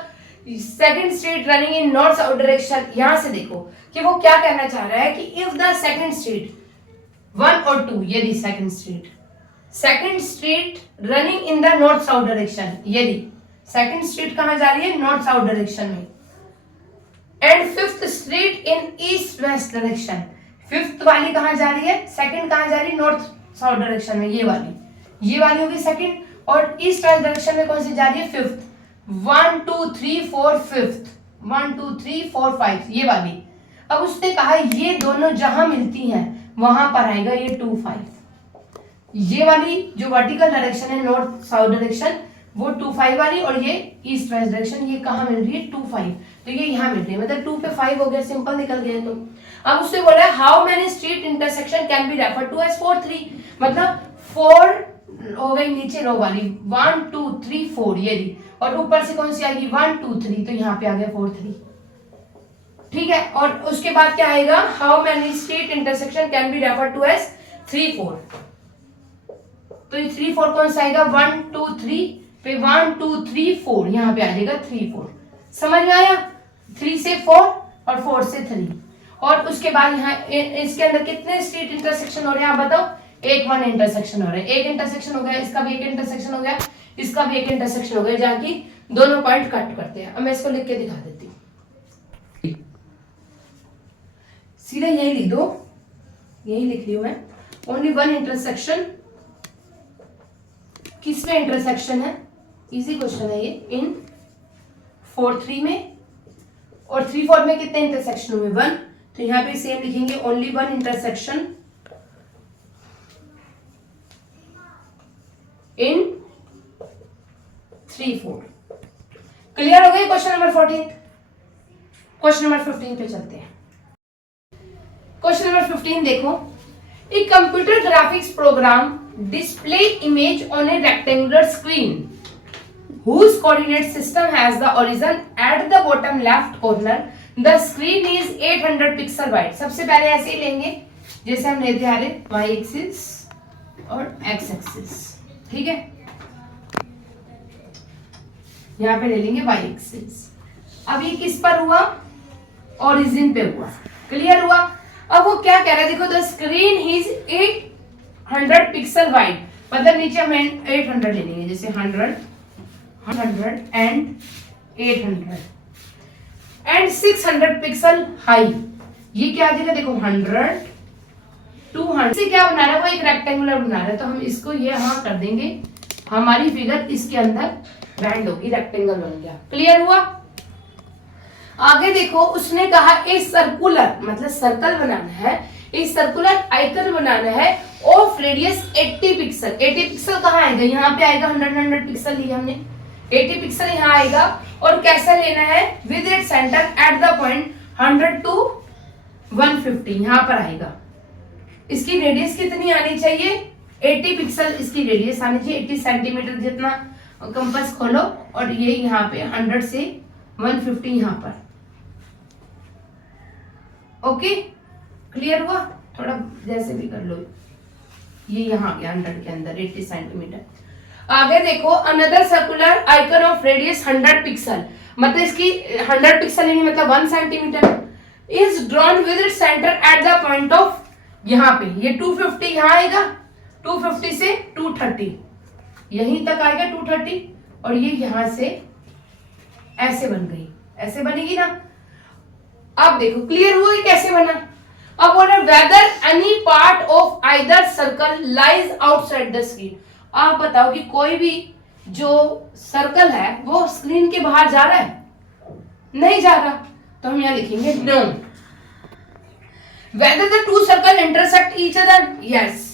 second street running in north south direction, यहां से देखो कि वो क्या कहना चाह रहा है कि if the second street 1 और 2, यदि second street running in the north south direction, यदि सेकंड स्ट्रीट कहां जा रही है नॉर्थ साउथ डायरेक्शन में, and fifth street in east west direction, fifth वाली कहां जा रही है, सेकंड कहां जा रही है नॉर्थ साउथ डायरेक्शन में, ये वाली होगी सेकंड, और ईस्ट वेस्ट डायरेक्शन में कौन सी जा रही है फिफ्थ, 1 2 3 4 फिफ्थ, 1 2 3 4 5 ये वाली। अब उसने कहा ये दोनों जहां मिलती हैं वहां पर आएगा ये 2 5, ये वाली जो वर्टिकल डायरेक्शन है नॉर्थ साउथ डायरेक्शन वो 2 5 वाली, और ये ईस्ट वेस्ट डायरेक्शन ये कहां मिल रही है 2 5, तो ये यहां मिल रही है, मतलब 2 पे 5 हो गया, सिंपल निकल गया। तो अब उससे बोला how many street intersection can be refer to as 4 3, मतलब 4 हो गई नीचे रो वाली 1 2 3 4 ये दी, और ऊपर से कौन सी आएगी 1 2 3, तो यहाँ पे आ गया 4 3। ठीक है, और उसके बाद क्या आएगा, how many street intersection can be refer to as 3 4, तो ये 3 4 कौन सा आएगा 1 2 3 पे 1 2 3 4, यहाँ पे आ जाएगा 3 4। समझ में आया? 3 से 4 और 4 से 3, और उसके बाद यहाँ इसके अंदर कितने स्ट्रीट इंटरसेक्शन हो रहे हैं आप बताओ, एक 1 इंटरसेक्शन हो रहे हैं, एक इंटरसेक्शन हो गया, इसका भी एक इंटरसेक्शन हो गया, इसका भी एक इंटरसेक्शन हो गया, जहाँ की दोनों पॉइंट कट करते हैं। अब मैं इसको लिख के दिखा देती हूँ, सीधा यही लिख दो, यही लिख रही हूं मैं, ओनली 1 इंटरसेक्शन। किसमें इंटरसेक्शन है, इजी क्वेश्चन है ये, इन 4 3 में, और 3 4 में कितने इंटरसेक्शन हुए 1, तो यहां पे सेम लिखेंगे ओनली 1 इंटरसेक्शन इन 3 4। क्लियर हो गई क्वेश्चन नंबर 14। क्वेश्चन नंबर 15 पे चलते हैं। क्वेश्चन नंबर 15 देखो, A computer graphics program display image on a rectangular screen whose coordinate system has the origin at the bottom left corner. The screen is 800 pixel wide. सबसे पहले ऐसे ही लेंगे जैसे हम लेते आ रहे y एक्सिस और x एक्सिस, ठीक है। यहाँ पे ले लेंगे y एक्सिस। अब ये किस पर हुआ? ओरिजिन पे हुआ। क्लियर हुआ? अब वो क्या कह रहा है, देखो the screen is 800 pixel wide, मतलब नीचे हम 800 ले लेंगे, जैसे 100 एंड 800 एंड 600 पिक्सल हाई। ये क्या आ जाएगा, देखो 100 200 से क्या बना रहा है, वो एक रेक्टेंगुलर बना रहा है, तो हम इसको ये यहाँ कर देंगे, हमारी फिगर इसके अंदर बैंड होगी, रेक्टेंगल बन गया। क्लियर हुआ? आगे देखो, उसने कहा एक सर्कुलर, मतलब सर्कल बनाना है, एक सर्कुलर आइकन बनाना है ऑफ रेडियस 80 पिक्सल। 80 पिक्सल कहाँ आएगा, यहाँ पे आएगा, 100 पिक्सल लिया हमने, 80 पिक्सल यहाँ आएगा। और कैसा लेना है, with it centre at the point 100 to 150, यहाँ पर आएगा। इसकी रेडियस कितनी आनी चाहिए, 80 पिक्सल इसकी रेडियस आनी चाहिए, 80 सेंटीमीटर जितना कंपास खोलो, और ये यहाँ पे 100 से 150 यहाँ पर। ओके, क्लियर हुआ? थोड़ा जैसे भी कर लो, ये यहाँ गया 100 के अंदर 80 सेंटीमीटर। आगे देखो, another circular icon of radius 100 pixel, मतलब इसकी 100 पिक्सल यानी मतलब 1 centimetre, is drawn with it centre at the point of, यहाँ पे ये 250 यहाँ आएगा, 250 से 230 यहीं तक आएगा 230, और ये यहां से ऐसे बन गई, ऐसे बनेगी ना। अब देखो क्लियर हुआ कि कैसे बना। अब बोल रहे whether any part of either circle lies outside the screen. आप बताओ कि कोई भी जो सर्कल है वो स्क्रीन के बाहर जा रहा है, नहीं जा रहा, तो हम यहां लिखेंगे no. Whether the two circle intersect each other? Yes.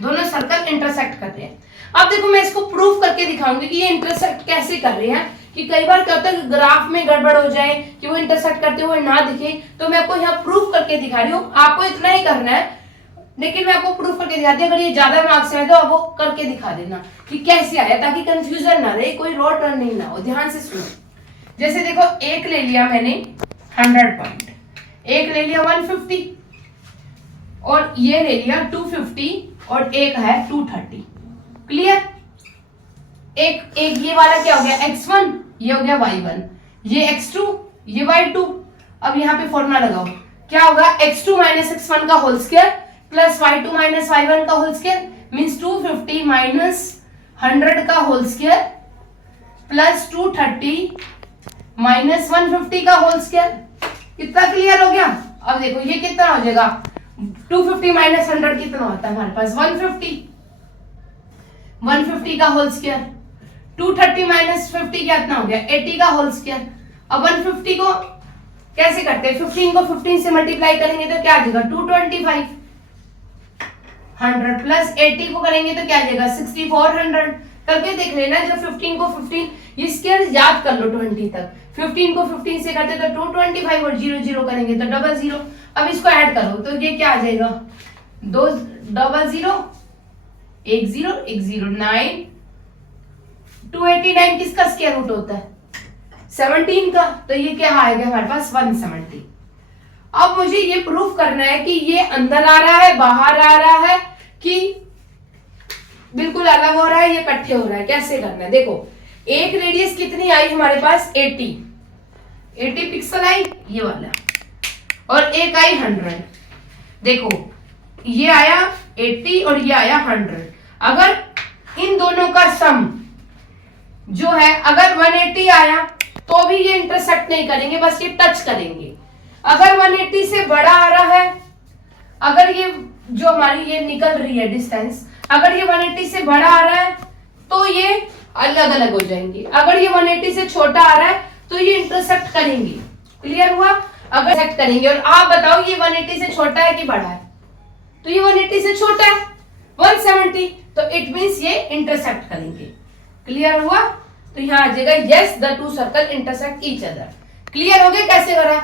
दोनों सर्कल इंटरसेक्ट कर रहे हैं। अब देखो मैं इसको प्रूफ करके दिखाऊंगी कि ये इंटरसेक्ट कैसे कर रहे हैं, कि कई बार क्या होता है ग्राफ में गड़बड़ हो जाए कि वो इंटरसेक्ट करते हुए ना दिखे, तो मैं आपको यहाँ प्रूफ करके दिखा रही हूँ। आपको इतना ही करना है, लेकिन मैं आपको प्रूफ करके दिखाती हूँ। अगर ये ज्यादा मार्क्स है तो आप वो करके दिखा देना कि कैसे आया, ताकि कंफ्यूजन ना रहे, कोई रोड टर्निंग ना हो। ध्यान से सुनो। जैसे देखो, एक ले लिया मैंने 100 पॉइंट, एक ले लिया 150, और ये ले लिया 250, और एक है 230। क्लियर? एक ये वाला क्या हो गया, x1, ये हो गया y1, ये x2, ये y2। अब यहाँ पे फॉर्मूला लगाओ, क्या होगा, x2 माइनस x1 का whole square plus y2 minus y1 का होल स्क्वायर, मीन्स 250 माइनस 100 का होल स्क्वायर प्लस 230 माइनस 150 का होल स्क्वायर। कितना क्लियर हो गया? अब देखो ये कितना हो जाएगा, 250 माइनस 100 कितना होता है हमारे पास, 150, 150 का होल स्क्वायर, 230 माइनस 50 कितना हो गया, 80 का होल स्क्वायर। अब 150 को कैसे करते हैं, 15 को 15 से मल्टीप्लाई करेंगे तो क्या आ जाएगा, 225, 100 प्लस 80 को करेंगे तो क्या आ जाएगा, 6400। करके देख लेना, जब 15 को 15, ये स्क्वायर याद कर लो 20 तक, 15 को 15 से करते तो 225, और 0 0 करेंगे तो 00। अब इसको ऐड करो तो ये क्या आ जाएगा, 2 00 1 0 1 0 9, 289 किसका स्क्वायर रूट होता है, 17 का, तो ये क्या आएगा हमारे पास 170। अब मुझे ये प्रूफ करना है कि ये अंदर आ रहा है, बाहर आ रहा है, कि बिल्कुल अलग हो रहा है, ये इकट्ठे हो रहा है। कैसे करना है, देखो एक रेडियस कितनी आई हमारे पास, 80 पिक्सल आई ये वाला, और एक आई 100। देखो ये आया 80 और ये आया 100। अगर इन दोनों का सम जो है, अगर 180 आया तो भी ये इंटरसेक्ट नहीं करेंगे, बस ये टच करेंगे। अगर 180 से बड़ा आ रहा है, अगर ये जो हमारी ये निकल रही है डिस्टेंस, अगर ये 180 से बड़ा आ रहा है तो ये अलग अलग हो जाएंगे। अगर ये 180 से छोटा आ रहा है तो ये इंटरसेक्ट करेंगे। क्लियर हुआ? अगर इंटरसेक्ट करेंगे, और आप बताओ ये 180 से छोटा है कि बड़ा है, तो ये 180 से छोटा है 170, तो इट मींस ये इंटरसेक्ट करेंगे। क्लियर हुआ? तो यहाँ आ जाएगा yes the two circle intersect each other. Clear हो गया कैसे करा?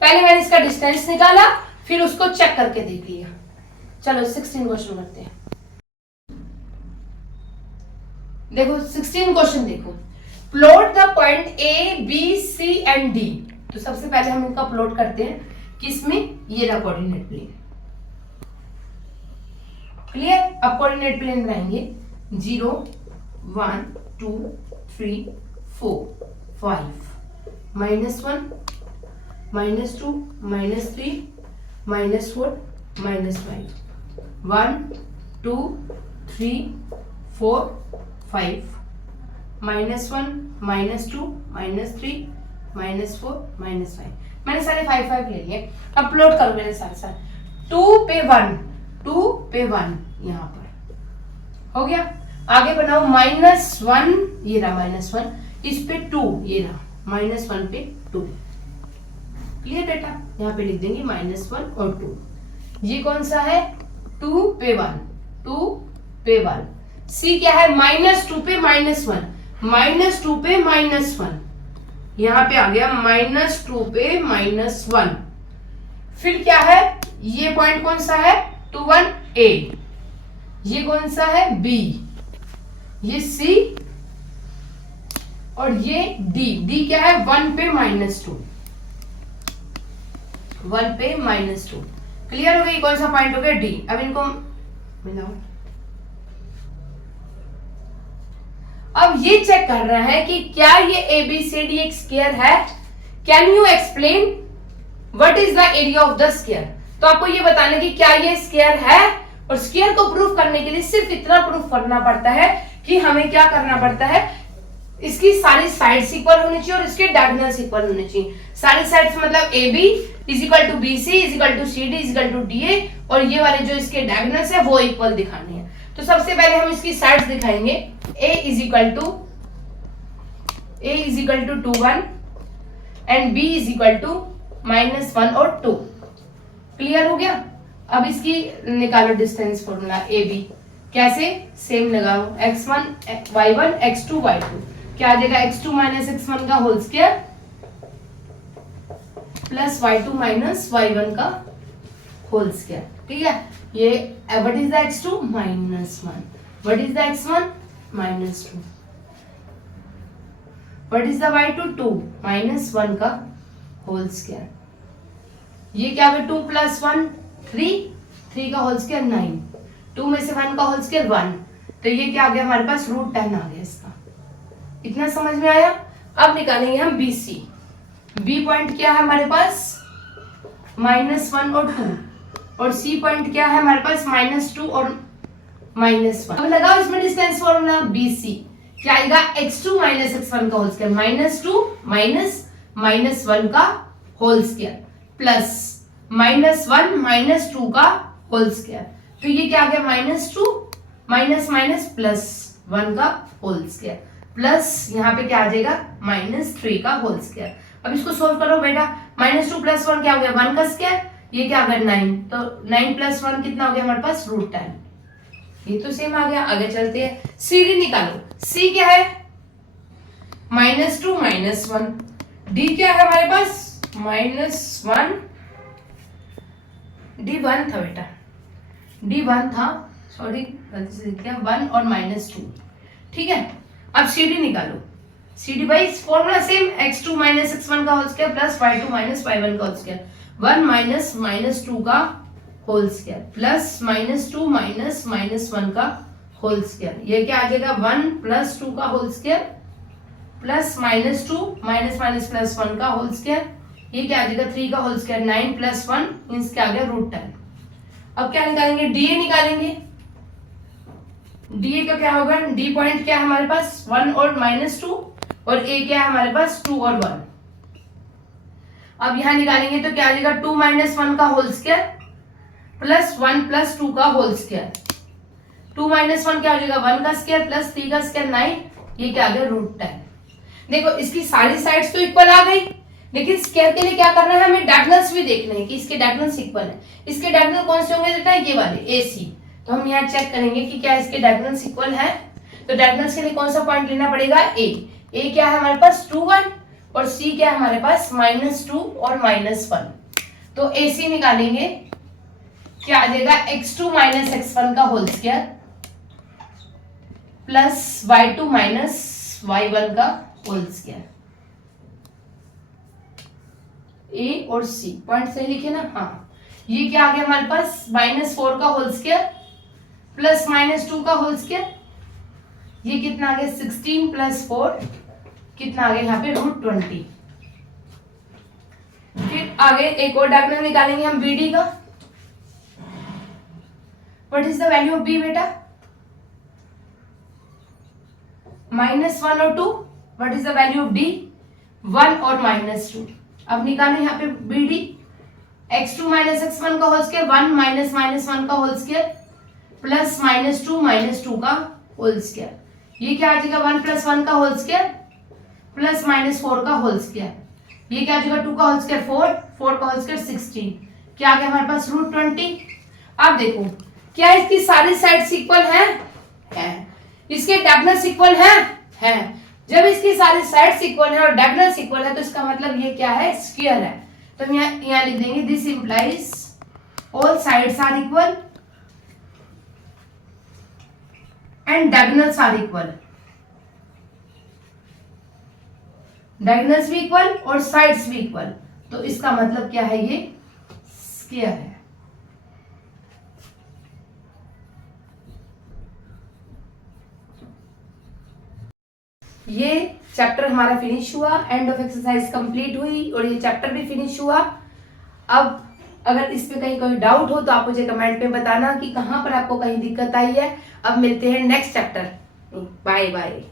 पहले मैंने इसका डिस्टेंस निकाला, फिर उसको चेक करके देख लिया। चलो 16 क्वेश्चन करते हैं। देखो 16 क्वेश्चन देखो, plot the point A B C and D. तो सबसे पहले हम इनका प्लॉट करते हैं किसमें, ये रहा कोऑर्डिनेट प्लेन। क्लियर, अब कोऑर्डिनेट प्लेन बनाएंगे 0 1 2 3 4 5 -1 -2 -3 -4 -5 1 2 3 4 5 -1 -2 -3 -4 -5। मैंने सारे 5 5 ले लिए। अब प्लॉट करो मेरे साथ साथ। 2 पे 1 2 पे 1 यहाँ पर हो गया। आगे बनाओ -1, ये रहा -1, इस पे 2, ये रहा -1 पे 2। क्लियर बेटा, यहाँ पे लिख देंगे -1 और 2। ये कौन सा है, 2 पे 1 2 पे 1। सी क्या है, -2 पे -1 -2 पे -1, यहाँ पे आ गया -2 पे -1। फिर क्या है, ये पॉइंट कौन सा है, 2 1 A, ये कौन सा है B, ये C और ये D। D क्या है, 1 पे -2 1 पे -2। क्लियर हो गई, कौन सा पॉइंट हो गया D। अब इनको मिलाओ। अब ये चेक कर रहा है कि क्या ये ABCD एक स्क्वायर है। Can you explain what is the area of the square. तो आपको ये बताना कि क्या ये स्क्वायर है, और स्क्वायर को प्रूफ करने के लिए सिर्फ इतना प्रूफ करना पड़ता है कि हमें क्या करना पड़ता है, इसकी सारी साइड्स इक्वल होनी चाहिए और इसके डायगोनल्स इक्वल होने चाहिए। सारी साइड्स मतलब AB = BC = CD = DA, और ये वाले जो इसके डायगोनल्स है वो इक्वल दिखाने हैं। तो सबसे पहले हम इसकी साइड्स दिखाएंगे। A = 2 1 एंड B = -1 और 2। क्लियर हो गया। अब इसकी निकालो डिस्टेंस फॉर्मूला AB। कैसे, सेम लगाओ, x1 y1 x2 y2। क्या आ जाएगा, x2 - x1 का whole square plus y2 - y1 का होल स्क्वायर। ठीक है, ये what is the x2 -1, what is the x1 -2, what is the y2 2 -1 का होल स्क्वायर। ये क्या है, 2 + 1 3 का होल स्क्वायर 9, 2 में से 1 का होल स्क्वायर 1। तो ये क्या आ गया हमारे पास, √10 आ गया इसका। इतना समझ में आया। अब निकालेंगे हम BC। B पॉइंट क्या है हमारे पास, -1 और 2, और C पॉइंट क्या है हमारे पास, -2 और -1। अब लगाओ इसमें डिस्टेंस फॉर्मूला। BC क्या आएगा, x2 - x1 का होल स्क्वायर, -2 - -1 का होल स्क्वायर प्लस -1 - 2 का होल स्क्वायर। तो ये क्या आ गया, -2 +1 का होल स्क्वायर प्लस यहाँ पे क्या आ जाएगा, -3 का होल स्क्वायर। अब इसको सोल्व करो बेटा। -2 + 1 क्या हो गया, 1 का स्क्वायर, ये क्या आ गया 9, तो 9 + 1 कितना हो गया हमारे पास, √10। ये तो सेम आ गया। आगे चलते हैं, CD निकालो। C क्या है, -2 - 1। D क्या है हमारे पास, -1, D1 था बेटा, D1 था, सॉरी गलती से लिख दिया, 1 और -2। ठीक है, अब CD निकालो। CD भाई फॉर्मूला सेम, x2 - x1 का whole square plus y2 - y1 का होल स्क्वायर, 1 - -2 का होल स्क्वायर प्लस -2 - -1 का होल स्क्वायर। ये क्या आ जाएगा, 1 + 2 का होल स्क्वायर प्लस -2 - +1 का होल स्क्वायर। ये क्या आ जाएगा, 3 का होल स्क्वायर, 9 + 1 मींस क्या आ गया, √10। अब क्या निकालेंगे, DA निकालेंगे। DA का क्या होगा, D पॉइंट क्या है हमारे पास, 1 और -2, और A क्या है हमारे पास, 2 और 1। अब यहां निकालेंगे तो क्या आ जाएगा, 2 - 1 का होल स्क्वायर प्लस 1 + 2 का होल स्क्वायर। 2 - 1 क्या हो जाएगा, 1 का स्क्वायर प्लस 3 का स्क्वायर 9, ये क्या आ गया, √10। देखो इसकी सारी साइड्स तो इक्वल आ गई, लेकिन स्क्वायर के लिए क्या करना है, हमें डायगोनल्स भी देखने हैं कि इसके डायगोनल्स इक्वल है। इसके डायगोनल कौन से होंगे बेटा, ये वाले AC। तो हम यहाँ चेक करेंगे कि क्या इसके डायगोनल्स इक्वल है। तो डायगोनल्स के लिए कौन सा पॉइंट लेना पड़ेगा, A क्या है हमारे पास, 2 1, और C क्या है हमारे पास, -2 और -1। तो AC निकालेंगे, क्या आ जाएगा, x2 माइनस x1 का whole square plus y2 minus y1 का होल स्क्वायर। ए और सी पॉइंट सही लिखे ना, हाँ। ये क्या आ गया हमारे पास, -4 का होल स्क्वायर प्लस -2 का होल स्क्वायर। ये कितना आ गया, 16 प्लस 4 कितना आ गया यहाँ पे √20। फिर आगे एक और डायगोनल निकालेंगे हम BD का। What is the value of B बेटा, -1 और 2। What is the value of D, 1 और -2। अब निकालें यहाँ पे BD, x2 माइनस x1 का होल स्क्वायर, 1 माइनस -1 का होल स्क्वायर प्लस -2 का होल स्क्वायर। ये क्या आ जाएगा, 1 प्लस 1 का होल स्क्वायर प्लस -4 का होल स्क्वायर। ये क्या आ जाएगा, 2 का होल स्क्वायर 4 का होल स्क्वायर 16। क्या आ गया हमारे पास, √20। अब देखो क्या इसकी सारी साइड्स इक्वल हैं? इसके डायगोनल्स इक्वल हैं। जब इसकी सारी साइड्स इक्वल है और डायगोनल्स इक्वल है तो इसका मतलब ये क्या है, स्क्वायर है। तो हम यहाँ लिख देंगे this implies all sides are equal and diagonals are equal. Diagonals भी इक्वल और साइड्स भी इक्वल, तो इसका मतलब क्या है, ये स्क्वायर है। ये चैप्टर हमारा फिनिश हुआ, एंड ऑफ एक्सरसाइज कंप्लीट हुई और ये चैप्टर भी फिनिश हुआ। अब अगर इस पे कहीं कोई डाउट हो तो आप मुझे कमेंट में बताना कि कहाँ पर आपको कहीं दिक्कत आई है। अब मिलते हैं नेक्स्ट चैप्टर। Bye bye.